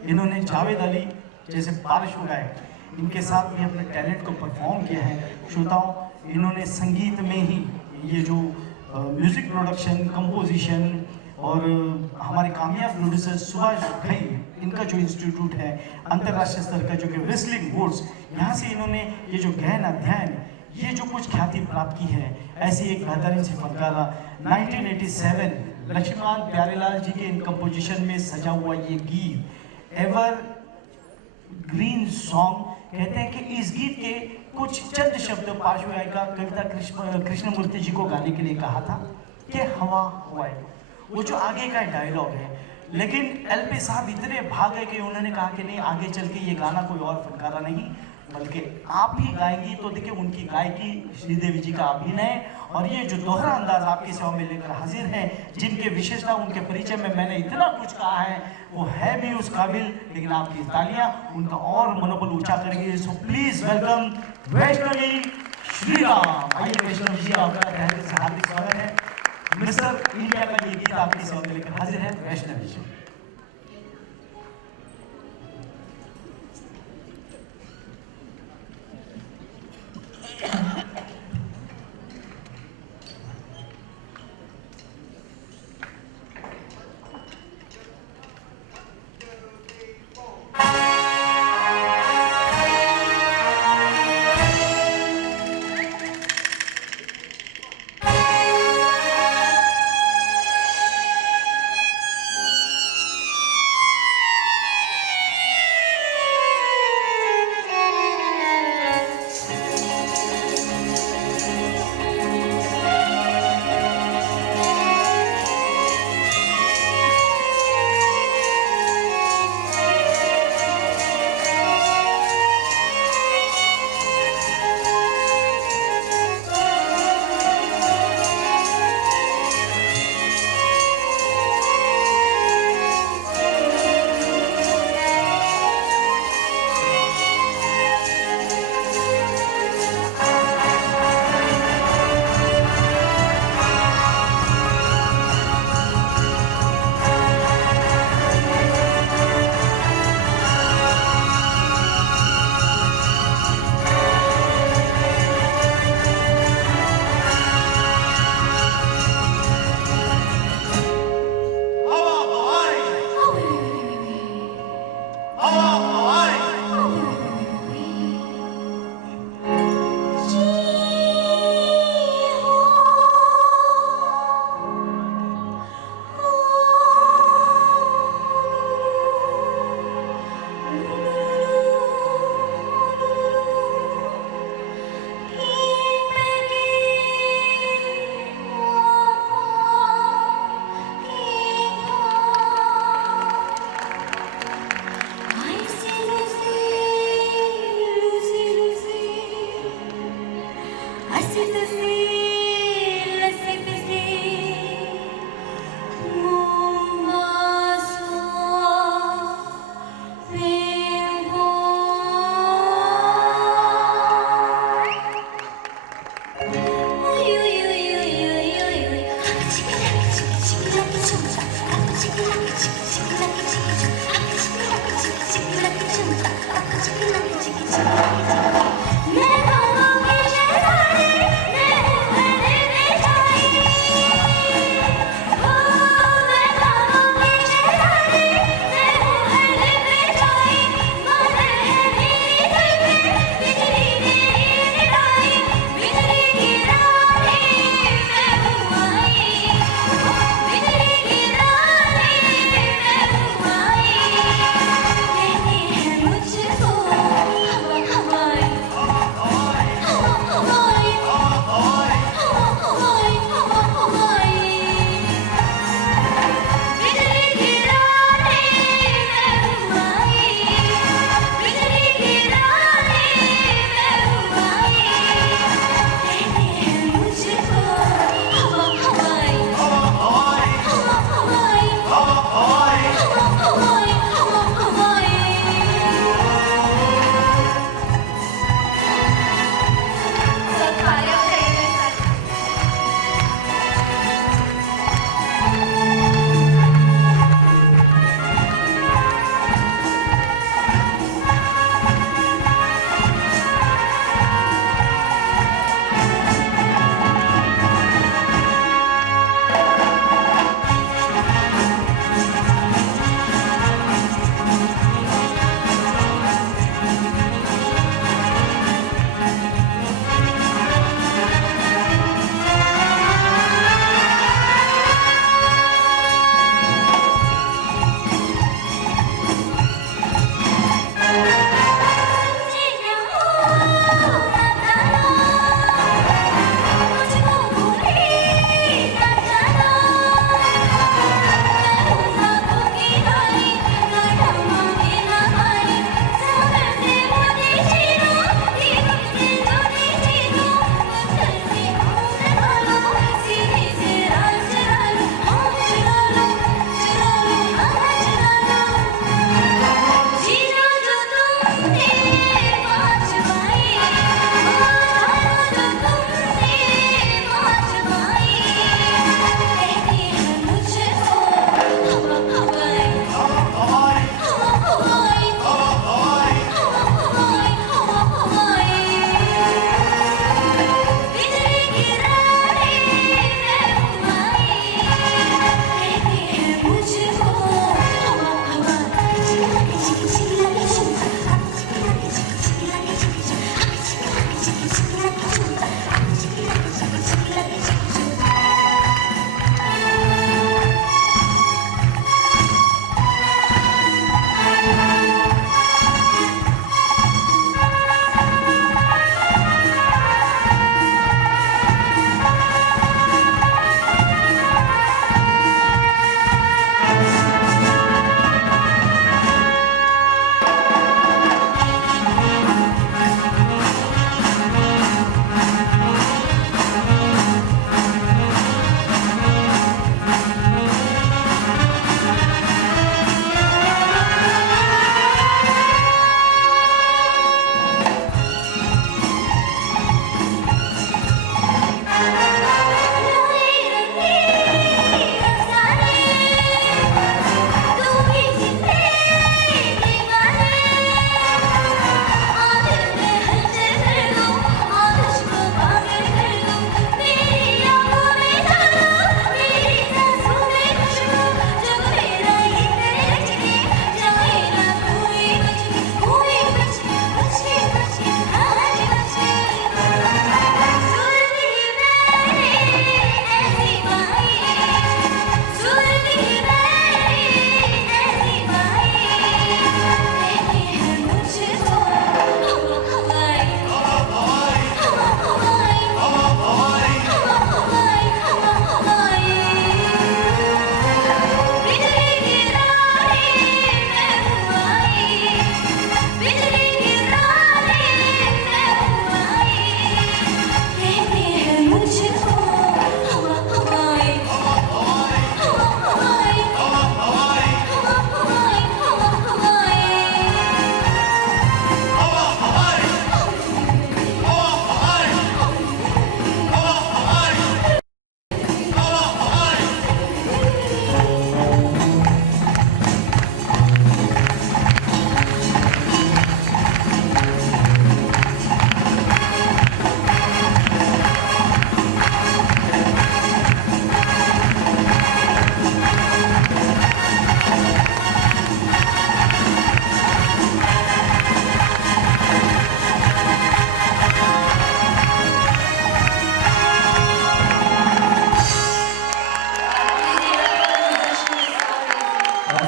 इन्होंने जावेद अली जैसे पार्श्व गायक इनके साथ भी अपने टैलेंट को परफॉर्म किया है। श्रोताओं, इन्होंने संगीत में ही ये जो म्यूज़िक प्रोडक्शन, कंपोजिशन और हमारे कामयाब प्रोड्यूसर सुभाष भाई, इनका जो इंस्टीट्यूट है अंतर्राष्ट्रीय स्तर का, जो कि रेसलिंग वुड्स, यहाँ से इन्होंने ये जो गहन अध्ययन, ये जो कुछ ख्याति प्राप्त की है, ऐसी एक बेहतरीन सी फनकारा 1987 लक्ष्मीकांत प्यारेलाल जी के इन कंपोजिशन में सजा हुआ ये गीत एवर ग्रीन सॉन्ग। कहते हैं कि इस गीत के कुछ चंद शब्द पार्श्व गायिका कविता कृष्णमूर्ति जी को गाने के लिए कहा था कि हवा हवाई, वो जो आगे का डायलॉग है, लेकिन एलपी साहब इतने भाग गए कि उन्होंने कहा कि नहीं, आगे चल के ये गाना कोई और फनकारा नहीं बल्कि आप ही गाएंगी। तो देखिए उनकी गायकी, श्रीदेवी जी का अभिनय और ये जो दोहरा अंदाज आपकी सेवा में लेकर हाजिर है, जिनके विशेषता, उनके परिचय में मैंने इतना कुछ कहा है, वो है भी उस काबिल, लेकिन आपकी तालियां उनका और मनोबल ऊंचा करेंगे। So please welcome Vaishnavi Shriram. आइए वैष्णवी जी, आपका तहे से हार्दिक स्वागत है। मिस्टर इंडिया का ये गीत आपकी सेवा में लेकर हाजिर है वैष्णवी जी।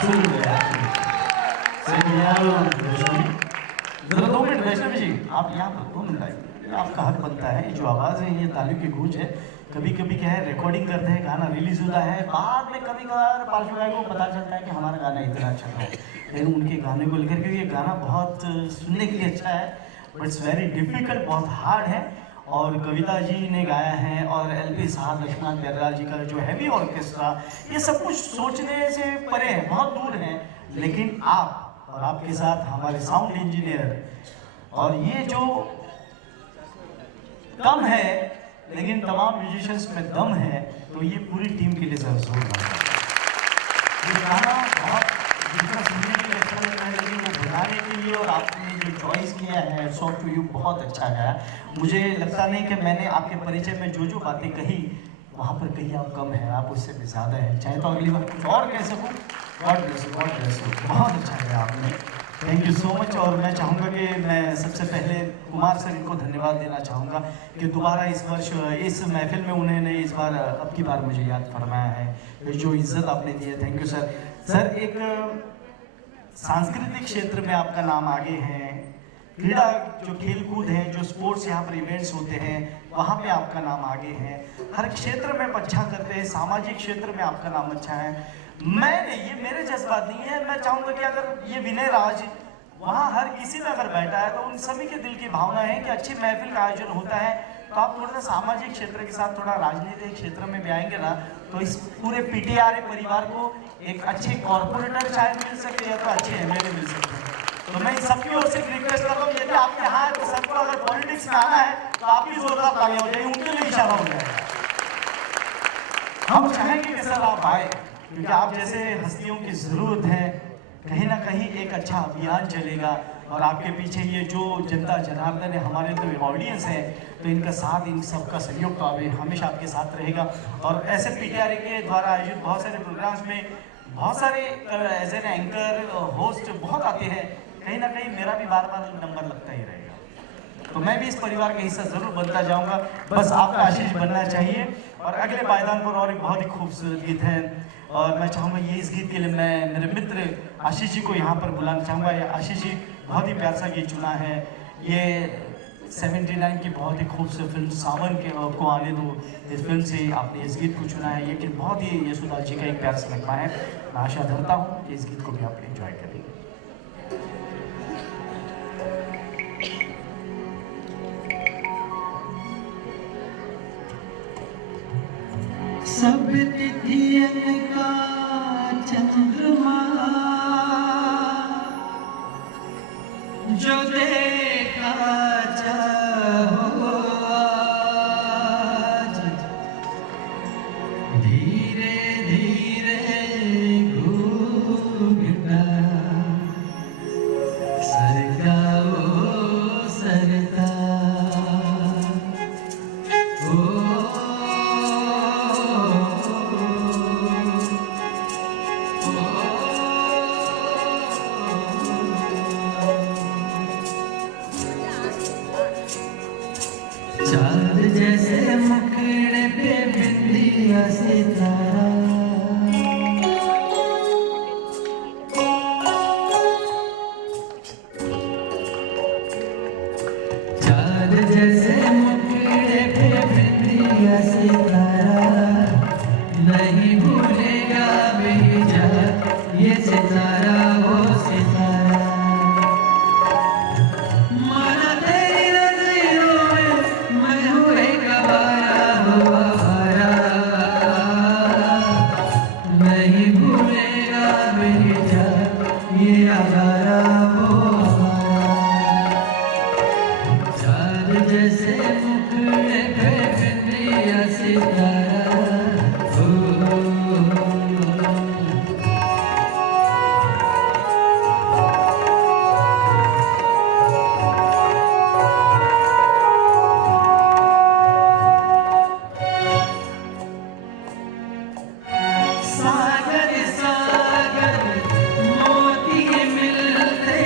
Absolutely, absolutely. जरा 2 मिनट वैष्णवी जी, आप यहाँ पर 2 मिनट आइए। आपका हक बनता है, ये जो आवाज़ है ये तालियों की गूंज है। कभी कभी क्या है, रिकॉर्डिंग करते हैं, गाना रिलीज होता है, बाद में कभी कभार पार्श्व गायक को पता चलता है कि हमारा गाना इतना अच्छा है, लेकिन उनके गाने को लेकर के ये गाना बहुत सुनने के लिए अच्छा है, बट इट्स वेरी डिफिकल्ट, बहुत हार्ड है। और कविता जी ने गाया है और एलपी साहब, लक्ष्मण प्यारेलाल जी का जो हैवी ऑर्केस्ट्रा, ये सब कुछ सोचने से परे है, बहुत दूर है। लेकिन आप और आपके साथ हमारे साउंड इंजीनियर, और ये जो कम है लेकिन तमाम म्यूजिशियंस में दम है, तो ये पूरी टीम के लिए सर जोरदार है। ये गाना बहुत जितना सुनने के लिए अच्छा लग रहा है, लेकिन वो बनाने के लिए और आपने जो चॉइस किया है सॉफ्ट टू यू, बहुत अच्छा गया। मुझे लगता नहीं कि मैंने आपके परिचय में जो जो बातें कही वहाँ पर कहीं आप कम हैं, आप उससे भी ज़्यादा है। चाहे तो अगली बार कुछ और कह सकूँ। God bless you, God bless you. बहुत अच्छा गया आपने, थैंक यू सो मच। और मैं चाहूँगा कि मैं सबसे पहले कुमार सर इनको धन्यवाद देना चाहूँगा कि दोबारा इस वर्ष इस महफिल में उन्होंने इस बार अब की बार मुझे याद फरमाया है, जो इज्जत आपने दी है, थैंक यू सर। सर, एक सांस्कृतिक क्षेत्र में आपका नाम आगे है, क्रीड़ा जो खेल कूद है, जो स्पोर्ट्स यहाँ पर इवेंट्स होते हैं, वहाँ पे आपका नाम आगे है, हर क्षेत्र में अच्छा करते हैं, सामाजिक क्षेत्र में आपका नाम अच्छा है। ये मेरे जज्बात नहीं है, मैं चाहूँगा कि अगर ये विनय राज वहाँ हर किसी में अगर बैठा है तो उन सभी के दिल की भावना है कि अच्छी महफिल का आयोजन होता है, तो आप थोड़ा सा सामाजिक क्षेत्र के साथ थोड़ा राजनीतिक क्षेत्र में भी आएंगे ना, तो इस पूरे पीटीआर परिवार को एक अच्छे कॉर्पोरेटर शायद मिल सके या तो अच्छे एमएलए मिल सकते हैं। तो मैं सबकी ओर से रिक्वेस्ट कर रहा हूँ, यदि आपके यहाँ है तो सबको अगर पॉलिटिक्स में आना है तो आपकी जोरदार तालियां हो जाएगी, उनके लिए इशारा हो जाएगा। हम चाहेंगे कि सर आप आए, क्योंकि आप जैसे हस्तियों की जरूरत है। कहीं ना कहीं एक अच्छा अभियान चलेगा और आपके पीछे ये जो जनता जनार्दन है, हमारे जो ऑडियंस है, तो इनका साथ, इन सबका सहयोग तो हमेशा आपके साथ रहेगा। और ऐसे पीटीआर के द्वारा आयोजित बहुत सारे प्रोग्राम्स में बहुत सारे एज एन एंकर होस्ट बहुत आते हैं, कहीं ना कहीं मेरा भी बार बार नंबर लगता ही रहेगा, तो मैं भी इस परिवार का हिस्सा जरूर बनता जाऊंगा। बस आपका आशीष बनना चाहिए। और अगले पायदान पर और एक बहुत ही खूबसूरत गीत है, और मैं चाहूँगा ये इस गीत के लिए मैं मेरे मित्र आशीष जी को यहाँ पर बुलाना चाहूँगा। आशीष जी बहुत ही प्यार सा गीत चुना है, ये 79 की बहुत ही खूबसूरत फिल्म सावन के को आने दो, इस फिल्म से आपने इस गीत को चुना है। ये बहुत ही यशोदा जी का एक प्यार सा लगता है। मैं आशा धरता हूँ कि इस गीत को भी आप एंजॉय करेंगे। सब तिथियन का चंद्रमा जो देखा चाहो आज, धीरे धीरे घूमता सरका ओ सरका चांद जैसे मुखड़े पे बिंदिया सितारा, चांद जैसे मुखड़े पे बिंदिया सितारा, नहीं भूलेगा बेजा ये सितारा वो सितारा। माना तेरी नज़रों में मैं हूँ एक आवारा हो आवारा, नहीं भूलेगा बेजा ये आवारा वो आवारा। चाँद जैसे मुखड़े पे बिंदिया सितारा, सागर सागर मोती मिलते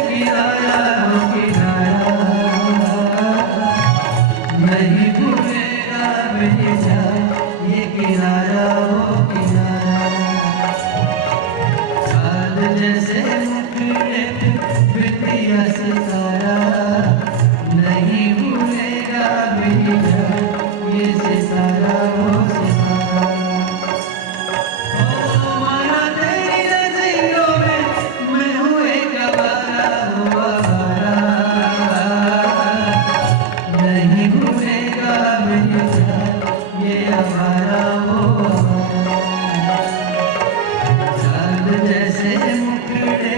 किनारा हो किनारा, नहीं भूलेगा मेरी जान ये किनारा हो किनारा। चांद जैसे मुखड़े पे दिया सितारा, नहीं भूलेगा मेरी जान ये सितारा हो सितारा। ओ माना तेरी नज़रों में मैं हूँ एक आवारा हूँ आवारा, नहीं भूलेगा मेरी जान ये आवारा हो आवारा। चांद जैसे मुखड़े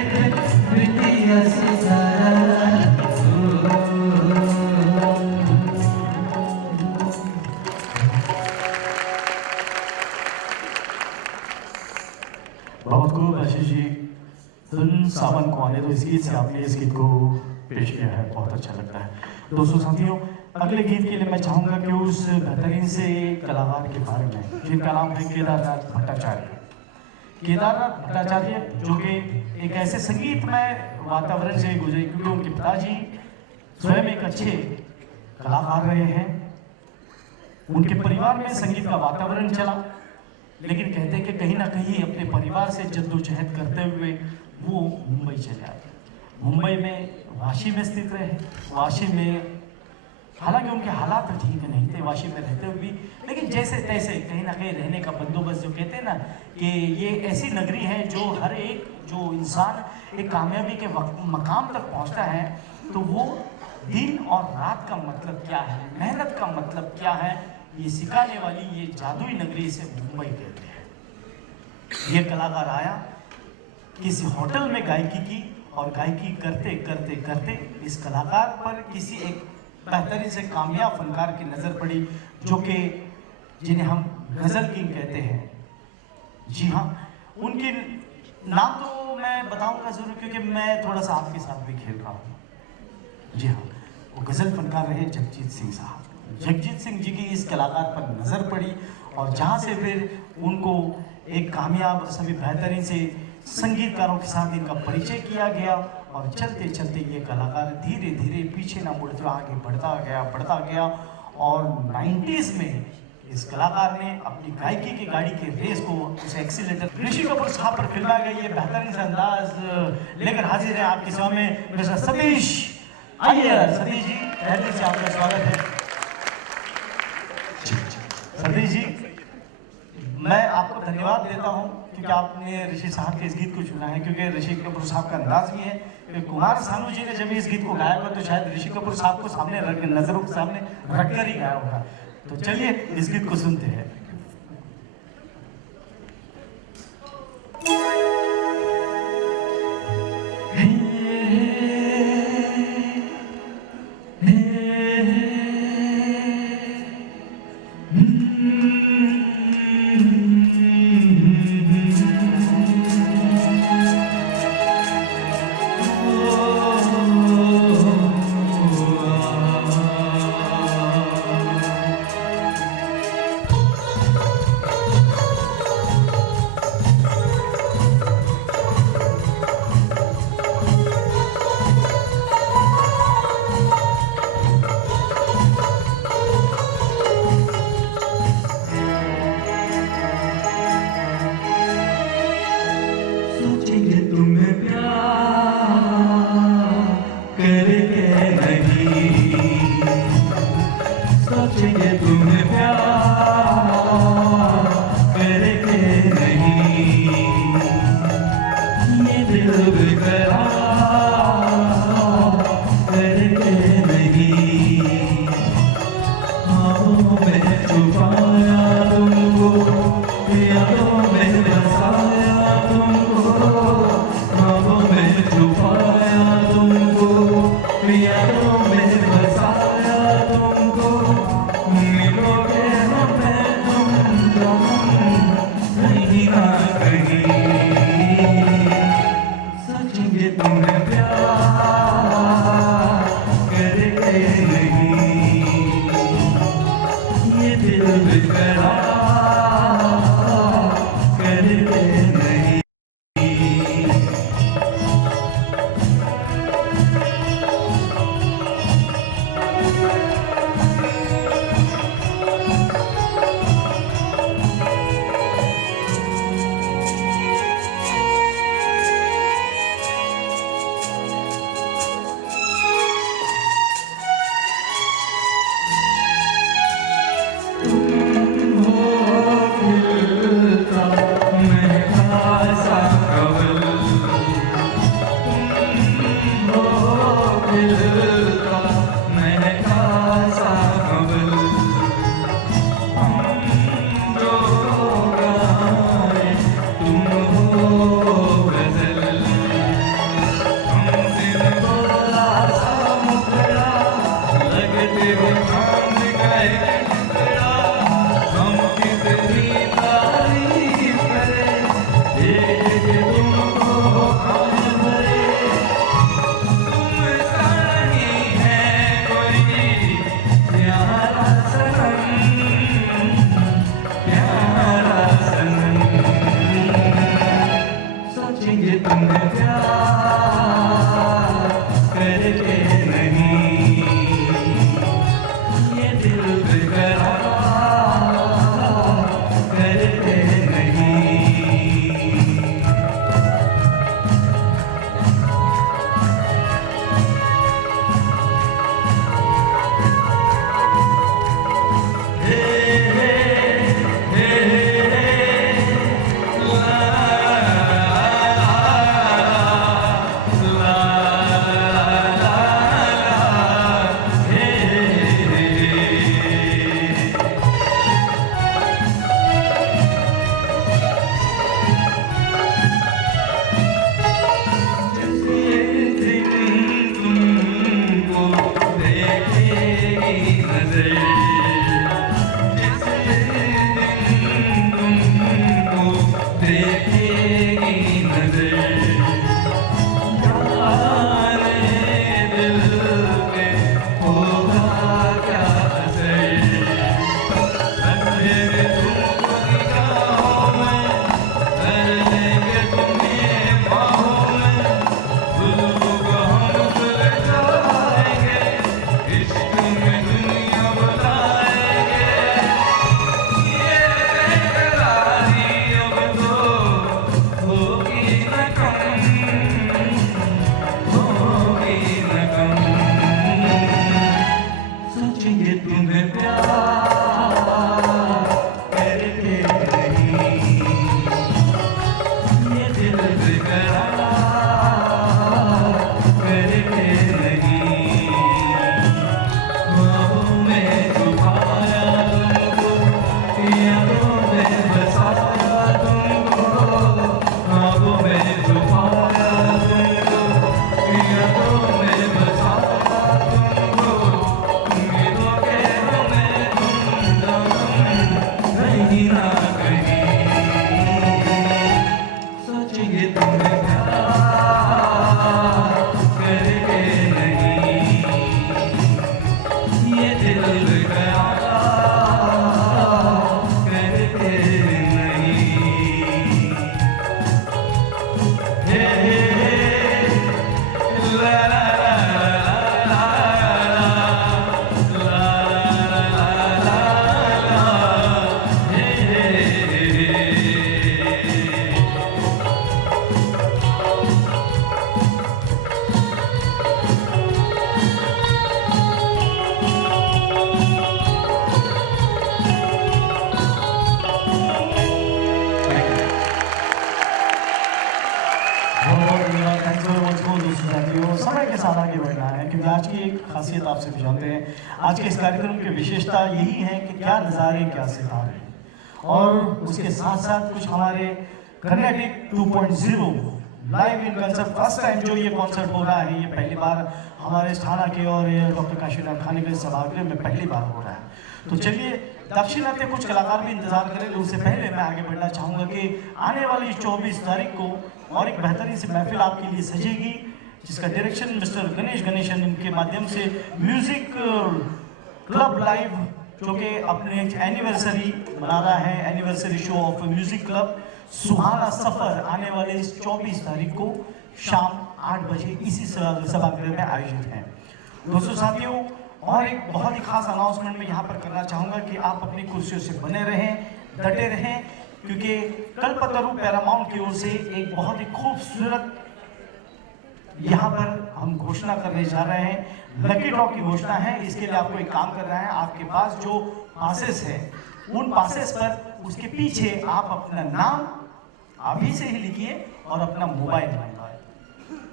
पे दिया सितारा, बहुत खूब आशीष जी। धुन सावन को आने दो, इस गीत से आपने इस गीत को पेश किया है, बहुत अच्छा लगता है। दोस्तों साथियों, अगले गीत के लिए मैं चाहूँगा कि उस बेहतरीन से कलाकार के बारे में जिनका नाम है केदारनाथ भट्टाचार्य। केदारनाथ भट्टाचार्य जो कि एक ऐसे संगीतमय वातावरण से गुजरे, क्योंकि उनके पिताजी स्वयं एक अच्छे कलाकार रहे हैं। उनके परिवार में संगीत का वातावरण चला, लेकिन कहते हैं कि कहीं ना कहीं अपने परिवार से जद्दोजहद करते हुए वो मुंबई चले आए। मुंबई में वाशी में स्थित रहे। वाशी में हालांकि उनके हालात तो ठीक नहीं थे वाशी में रहते हुए भी, लेकिन जैसे तैसे कहीं ना कहीं रहने का बंदोबस्त, जो कहते हैं ना कि ये ऐसी नगरी है जो हर एक जो इंसान एक कामयाबी के मकाम तक पहुंचता है तो वो दिन और रात का मतलब क्या है, मेहनत का मतलब क्या है, ये सिखाने वाली ये जादुई नगरी से मुंबई कहते हैं। ये कलाकार आया, किसी होटल में गायकी की और गायकी करते करते करते इस कलाकार पर किसी एक बेहतरीन से कामयाब फनकार की नज़र पड़ी, जो कि जिन्हें हम गज़ल किंग कहते हैं। जी हाँ, उनकी नाम तो मैं बताऊंगा ज़रूर, क्योंकि मैं थोड़ा सा आपके साथ भी खेल रहा हूँ। जी हाँ, वो गज़ल फनकार रहे जगजीत सिंह साहब। जगजीत सिंह जी की इस कलाकार पर नज़र पड़ी और जहाँ से फिर उनको एक कामयाब सभी बेहतरीन से संगीतकारों के साथ इनका परिचय किया गया और चलते चलते ये कलाकार धीरे धीरे पीछे ना मुड़ते आगे बढ़ता गया और 90s में इस कलाकार ने अपनी गायकी की गाड़ी के रेस को उस एक्सीलेटर ऋषि कपूर साहब पर फिल्माया गया। ये बेहतरीन से अंदाज लेकर हाजिर है आपके सामने मिस्टर सतीश। आइए सतीश जी, पहले से आपका स्वागत है। सतीश जी, मैं आपको धन्यवाद देता हूं क्योंकि आपने ऋषि साहब के इस गीत को चुना है, क्योंकि ऋषि कपूर साहब का अंदाज भी है कि कुमार सानू जी ने जब इस गीत को गाया होगा तो शायद ऋषि कपूर साहब को सामने रख नजरों के सामने रखकर ही गाया होगा। तो चलिए इस गीत को सुनते हैं। बांध गए टुकड़ा, हम कितनी तारीफ करें, एक तुमको आज भरे, तुम सा नहीं है कोई प्यारा सनम, प्यारा सनम। सोचेंगे तुम्हें प्यार करके नहीं, ये दिल बेकरार करके नहीं। हे हे हे ला ला ला हे जिस दिन तुमको देखेगी नजर, जिस दिन तुमको देखेगी नजर, जाने दिल पे होगा क्या असर, रखेंगे तुमको निगाहों में, कर लेंगे तुम्हें बाहों में, जुल्फों को हम सुलझाएंगे, इश्क में दुनिया बुलाएंगे, ये बेकरारी अब तो होगी न कम, होगी न कम। सोचेंगे तुम्हें प्यार करके नहीं, ये दिल बेकरार करके नहीं। ख्वाबों में छुपाया तुमको, यादों में बसाया तुमको, ख्वाबों में छुपाया तुमको, यादों में बसाया तुमको, उम्मीदों के हमें तुम जानो कहीं ना कहीं। सोचेंगे तुम्हें प्यार करके नहीं, ये दिल बेकरार करके नहीं। हे ला ला ला ला ला ला हे समय के साथ आगे बढ़ना है, क्योंकि आज की एक खासियत आपसे भी जानते हैं। आज के इस कार्यक्रम की विशेषता यही है कि क्या नज़ारे क्या सितारे, और उसके साथ साथ कुछ हमारे Carnatic 2.0 live in concert, first time जो ये कॉन्सर्ट हो रहा है, ये पहली बार हमारे स्थाना के और डॉक्टर काशीनाथ खाने के सभागृह में पहली बार हो रहा है। तो चलिए दक्षिणात्य कुछ कलाकार भी इंतजार करें। उससे पहले मैं आगे बढ़ना चाहूँगा कि आने वाली 24 तारीख को और एक बेहतरीन सी महफिल आपके लिए सजेगी, जिसका डायरेक्शन मिस्टर गणेश गणेशन, इनके माध्यम से म्यूजिक क्लब लाइव, जो कि अपने एनिवर्सरी मना रहा है, anniversary show of music club Suhana Safar, आने वाले 24 तारीख को शाम 8 बजे इसी सभागृह में आयोजित है। दोस्तों साथियों, और एक बहुत ही खास अनाउंसमेंट मैं यहाँ पर करना चाहूँगा कि आप अपनी कुर्सियों से बने रहें, डटे रहें, क्योंकि कल्पतरु पैरामाउंट की ओर से एक बहुत ही खूबसूरत यहाँ पर हम घोषणा करने जा रहे हैं। लकी ड्रॉ की घोषणा है। इसके लिए आपको एक काम करना है, आपके पास जो पासेस है उन पासेस पर उसके पीछे आप अपना नाम अभी से ही लिखिए और अपना मोबाइल नंबर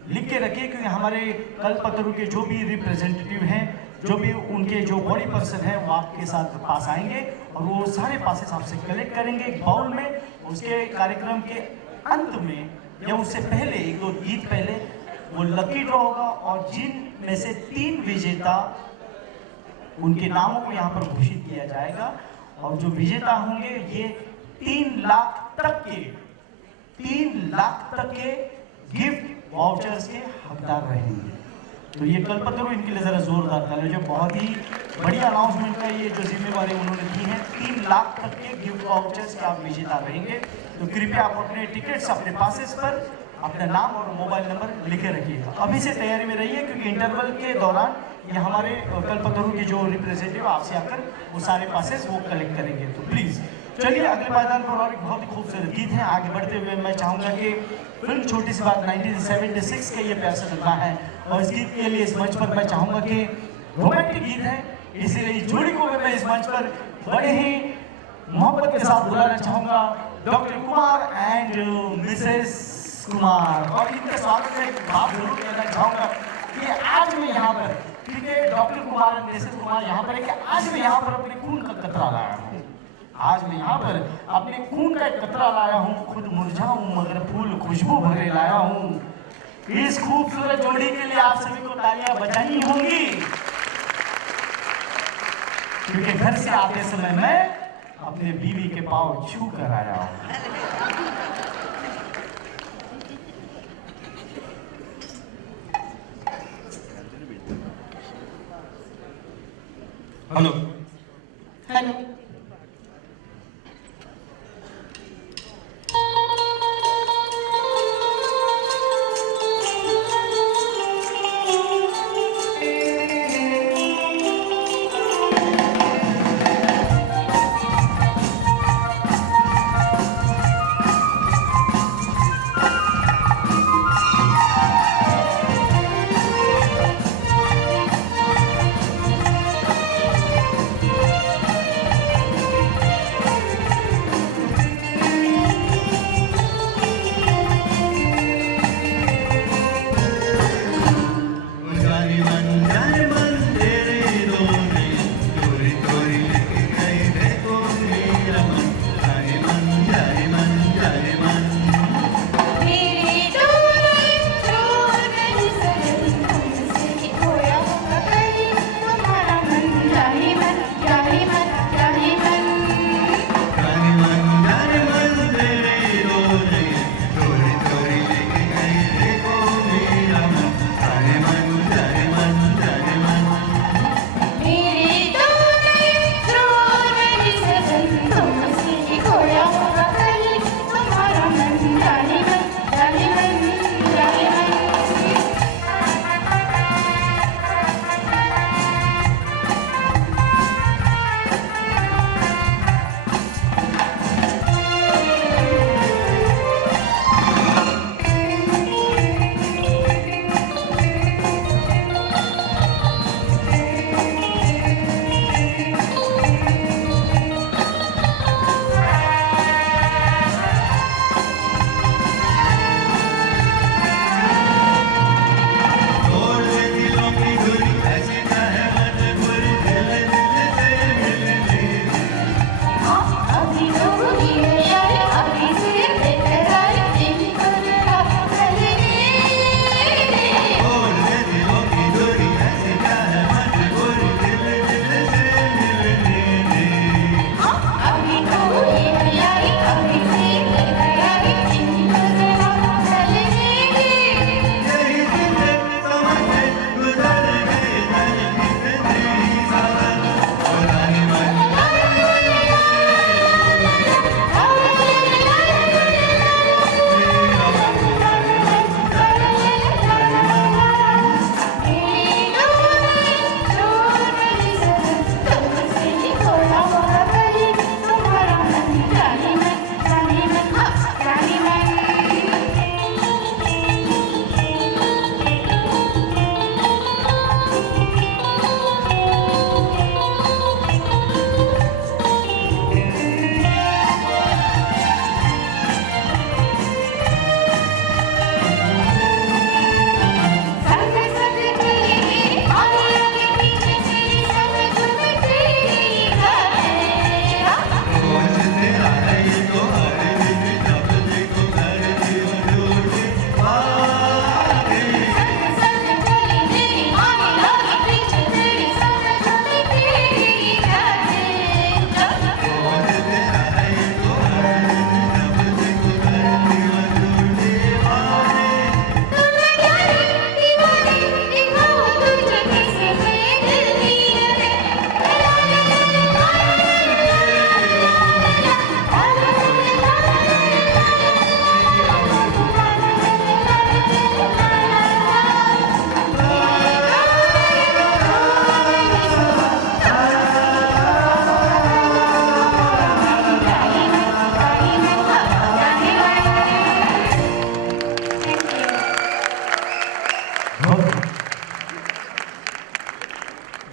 लिख के रखिए, क्योंकि हमारे कल्पतरु के जो भी रिप्रेजेंटेटिव हैं, जो भी उनके जो बॉडी पर्सन है, वो आपके साथ पास आएंगे और वो सारे पासेस आपसे कलेक्ट करेंगे एक बाउल में। उसके कार्यक्रम के अंत में या उससे पहले, 1-2 गीत पहले, वो लकी ड्रॉ होगा और जिन में से 3 विजेता उनके नामों को यहाँ पर घोषित किया जाएगा और जो विजेता होंगे ये 3 लाख तक के गिफ्ट वाउचर्स के हकदार रहेंगे। तो ये कल्पतरु इनके लिए जरा जोरदार तालियां, जो बहुत ही बड़ी अनाउंसमेंट का ये जो जिम्मेवारी उन्होंने दी है। 3 लाख तक के गिफ्ट वाउचर्स के आप विजेता रहेंगे। तो कृपया आप अपने टिकट्स अपने पासेस पर अपना नाम और मोबाइल नंबर लिखे रखिएगा। अभी से तैयारी में रहिए क्योंकि इंटरवल के दौरान ये हमारे कल्पतरु के जो रिप्रेजेंटेटिव आपसे आकर वो सारे पासेस वो कलेक्ट करेंगे। तो प्लीज चलिए अगले पायदान पर और एक बहुत ही खूबसूरत गीत है। आगे बढ़ते हुए मैं चाहूंगा कि फिल्म छोटी सी बात 1976 का ये प्यार से फिल्म है और इस गीत के लिए इस मंच पर मैं चाहूंगा कि रोमांटिक गीत है, इसीलिए इस जोड़ी को मैं इस मंच पर बड़े ही मोहब्बत के साथ बुलाना चाहूंगा, doctor Kumar and Mrs Kumar. और इनके स्वागत में एक बात जरूर कहना चाहूंगा कि आज मैं यहाँ पर, ठीक है, doctor Kumar and Mrs Kumar यहाँ पर है कि आज मैं यहाँ पर अपने खून का कतरा लाया हूँ। आज मैं यहाँ पर अपने खून का एक कतरा लाया हूँ, खुद मुरझाऊं मगर फूल खुशबू भरे लाया हूँ। इस खूबसूरत जोड़ी के लिए आप सभी को तालियां बजानी होंगी क्योंकि घर से आते समय मैं अपने बीवी के पांव छू कर आया हूँ। Hello hello.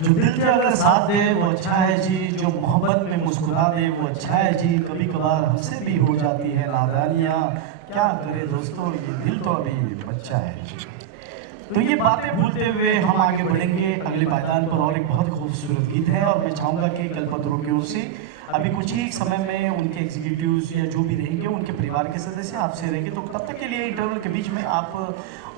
जो दिल से अगर साथ दे वो अच्छा है जी, जो मोहब्बत में मुस्कुरा दे वो अच्छा है जी। कभी कभार हमसे भी हो जाती है नादानियाँ, क्या करे दोस्तों ये दिल तो अभी बच्चा है जी। तो ये बातें भूलते हुए हम आगे बढ़ेंगे अगले पायदान पर। और एक बहुत खूबसूरत गीत है और मैं चाहूँगा कि कल्पतरू की ओर से अभी कुछ ही समय में उनके एग्जीक्यूटिव्स या जो भी रहेंगे उनके परिवार के सदस्य आपसे रहेंगे, तो तब तक के लिए इंटरवल के बीच में आप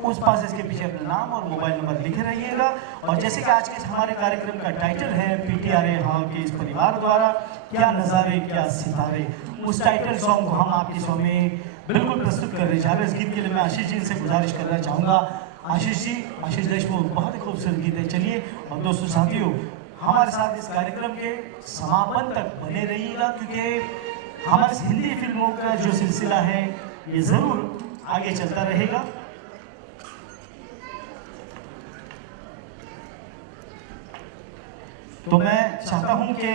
उस पास इसके पीछे अपना नाम और मोबाइल नंबर लिखे रहिएगा। और जैसे कि आज के हमारे कार्यक्रम का टाइटल है PTRA हाँ के इस परिवार द्वारा क्या नज़ारे क्या सितारे, उस टाइटल सॉन्ग को हम आपके शो में बिल्कुल प्रस्तुत करने जा रहे हैं। इस गीत के लिए मैं आशीष जी से गुजारिश करना चाहूँगा। आशीष जी, आशीष देशमुख, बहुत ही खूबसूरत गीत है। चलिए और दोस्तों साथियों हमारे साथ इस कार्यक्रम के समापन तक बने रहिएगा, क्योंकि हमारे हिंदी फिल्मों का जो सिलसिला है ये जरूर आगे चलता रहेगा। तो मैं चाहता हूं कि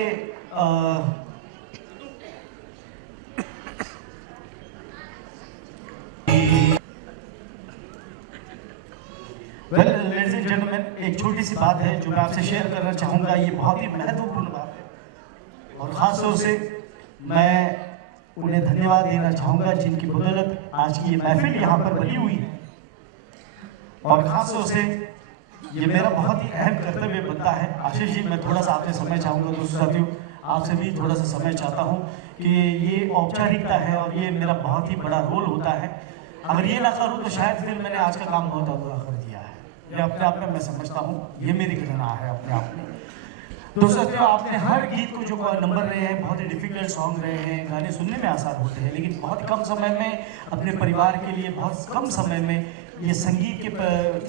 लेडीज एंड जेंटलमैन, एक छोटी सी बात है जो मैं आपसे शेयर करना चाहूँगा। ये बहुत ही महत्वपूर्ण बात है और ख़ास तौर से मैं उन्हें धन्यवाद देना चाहूँगा जिनकी बदौलत आज की ये महफिल यहाँ पर बनी हुई है। और ख़ास तौर से ये मेरा बहुत ही अहम कर्तव्य बनता है। आशीष जी, मैं थोड़ा सा आपसे समय चाहूँगा। दोस्तों साथियों, आपसे भी थोड़ा सा समय चाहता हूँ कि ये औपचारिकता है और ये मेरा बहुत ही बड़ा रोल होता है। अगर ये ना करूँ तो शायद फिर मैंने आज का काम बहुत अधूरा कर दिया है। ये अपने आप में मैं समझता हूँ, ये मेरी घटना है अपने आप में। दोस्तों साथियों, आपने हर गीत को जो नंबर रहे हैं, बहुत ही डिफिकल्ट सॉन्ग रहे हैं, गाने सुनने में आसान होते हैं, लेकिन बहुत कम समय में अपने परिवार के लिए बहुत कम समय में ये संगीत के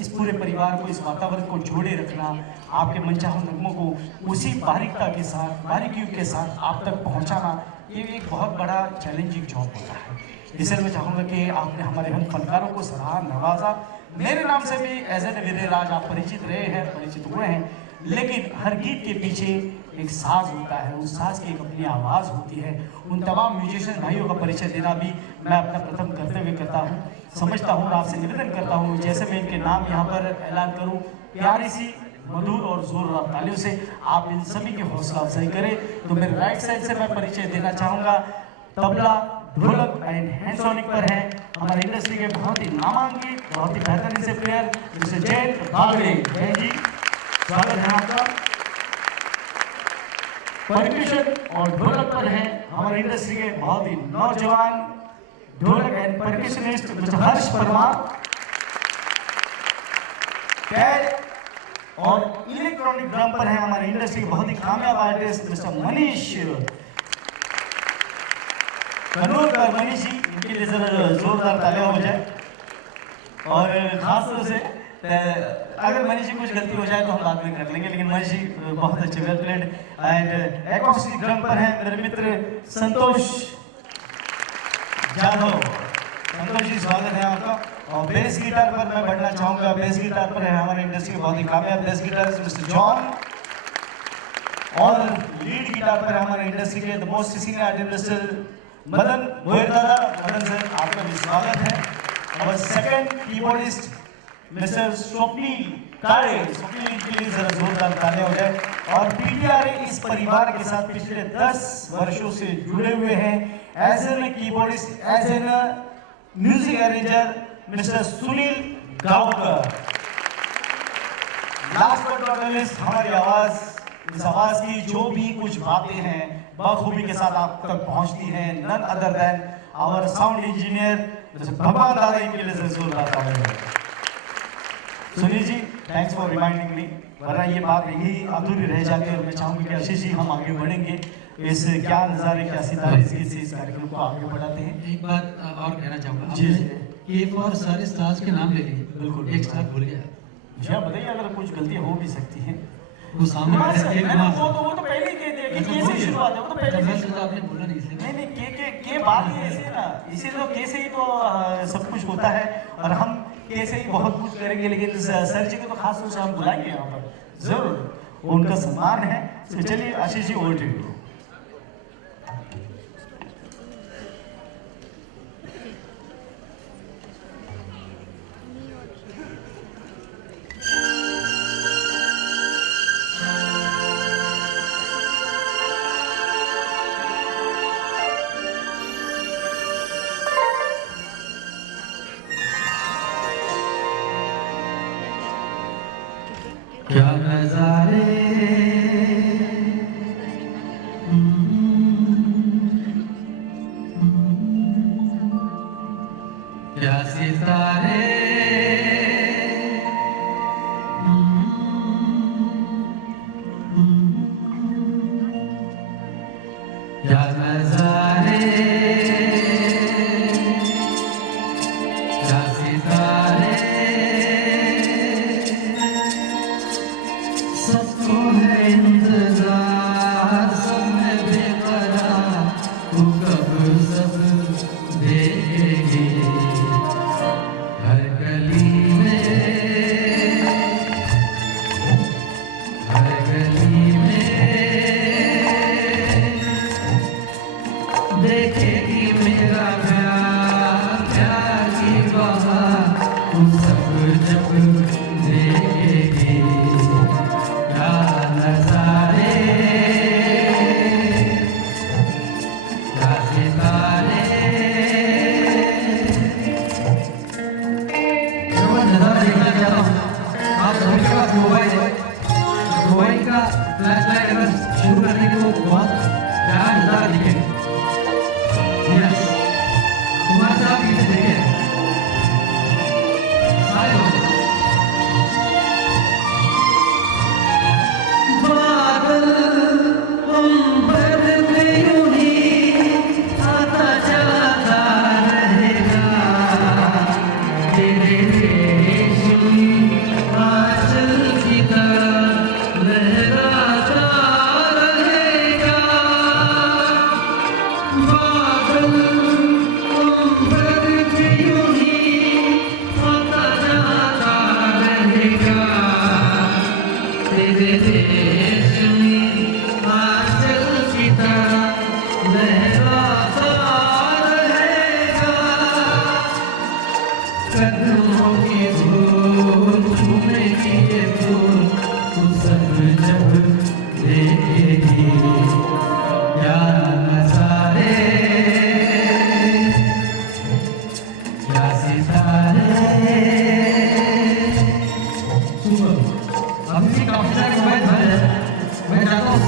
इस पूरे परिवार को, इस वातावरण को जोड़े रखना, आपके मनचाहे नगमों को उसी बारीकता के साथ, बारीकियों के साथ आप तक पहुँचाना, ये एक बहुत बड़ा चैलेंजिंग जॉब होता है। इसलिए मैं चाहूँगा कि आपने हमारे हम फनकारों को सराहा, नवाजा। मेरे नाम से भी एज एन विजयराज आप परिचित रहे हैं, परिचित हुए हैं, लेकिन हर गीत के पीछे एक साज होता है, उस साज की एक अपनी आवाज़ होती है। उन तमाम म्यूजिशियन भाइयों का परिचय देना भी मैं अपना प्रथम कर्तव्य करता हूँ, समझता हूँ और आपसे निवेदन करता हूँ। जैसे मैं इनके नाम यहाँ पर ऐलान करूँ, प्यारी सी मधुर और जोरदार तालियों से आप इन सभी की हौसला अफजाई करें। तो मेरे राइट साइड से मैं परिचय देना चाहूँगा, तबला, ढोलक एंड हैंडसोनिक पर है हमारे इंडस्ट्री के बहुत ही नामांकित, बहुत ही बेहतरीन से प्लेयर मिस्टर जयंत बागड़े। जय जी, स्वागत है आपका। परक्यूशन और ढोलक पर है हमारे इंडस्ट्री के बहुत ही नौजवान ढोलक एंड परक्यूशनिस्ट मिस्टर हर्ष परमार। और इलेक्ट्रॉनिक ड्रम पर है हमारे इंडस्ट्री के बहुत ही कामयाब आर्टिस्ट मिस्टर मनीष कनौरकर। मनीष जी, इनके लिए जरा जोरदार तालियां हो जाए। और खास तौर से अगर मनीष जी कुछ गलती हो जाए तो हम बाद में कर लेंगे, लेकिन मनीष जी बहुत अच्छे, well played. And acoustic drum पर है मेरे मित्र संतोष जाधव। संतोष जी, स्वागत है आपका। और बेस गिटार पर मैं बढ़ना चाहूँगा, बेस गिटार पर है हमारे इंडस्ट्री के बहुत ही कामयाब बेस गिटारिस्ट मिस्टर जॉन। और लीड गिटार पर हमारे इंडस्ट्री के the most senior artist mister Madan Mohit Dada. Madan sir, आपका भी स्वागत है। और सेकंड कीबोर्डिस्ट मिस्टर स्वप्नील कारे। स्वप्नील के लिए जरा जोरदार तालियां हो जाए। और PTRA इस परिवार के साथ पिछले 10 वर्षों से जुड़े हुए हैं as an keyboardist, as an music arranger mister Sunil Gavkar. Last but not least, हमारी आवाज, इस आवाज की जो भी कुछ बातें हैं बखूबी के साथ आप तक पहुंचती हैं, none other than our sound engineer Bhagwan Dada. इनके लिए जोरदार तालियां। Sunil ji, thanks for reminding me, वरना ये बात यही अधूरी रह जाती है। और मैं चाहूँगी कि आशीष जी हम आगे बढ़ेंगे, इस क्या नज़ारे क्या सितारे इस कार्यक्रम को आगे बढ़ाते हैं। एक बात और कहना चाहूँगा जी कि एक और सारे स्टार्स के नाम ले लिए, बिल्कुल एक स्टार भूल गया। जी हाँ, बताइए, अगर कुछ गलतियाँ हो भी सकती हैं। वो सामने हाँ सर, बैठे थे, मैंने वो तो पहले ही कह दिया कि के से शुरुआत है, वो तो पहले मैं से। सोचा आपने बोला नहीं इसलिए। नहीं, के बात ही ऐसे है ना, इसी तो के से ही तो सब कुछ होता है। और हम के से ही बहुत कुछ करेंगे, लेकिन सर जी को तो खास तौर से हम बुलाएंगे यहाँ पर जरूर, उनका सम्मान है। तो चलिए Ashish ji, over to you. क्या नजारे क्या सितारे क्या नजारे क्या सितारे सबको है इंतजार सब में बेकरार तू कब सब देखेगी हर गली में देखेगी मेरा प्यार प्यार की बहार तू सब जब देखेगी क्या नजारे क्या सितारे मैं नजारा देखना चाहता हूँ आप सभी के पास मोबाइल है मोबाइल का फ्लैशलाइट अगर शुरू करने को बहुत प्यारा नजारा दिखेगा यस कुमार साहब इसे देखें सारे लोग बादल अंबर में यूं ही आता जाता रहेगा तेरे रेशमी आंचल की तरह लहराता रहेगा बादल अंबर में यूं ही आता जाता रहेगा तेरे रेशमी आंचल की तरह लहराता रहेगा कदमों की धूल छूने की ये फूल तू सब जब देखेगी क्या नजारे क्या सितारे सुनो अभी भी काफी सारे मोबाइल भरे हैं मैं चाहता हूँ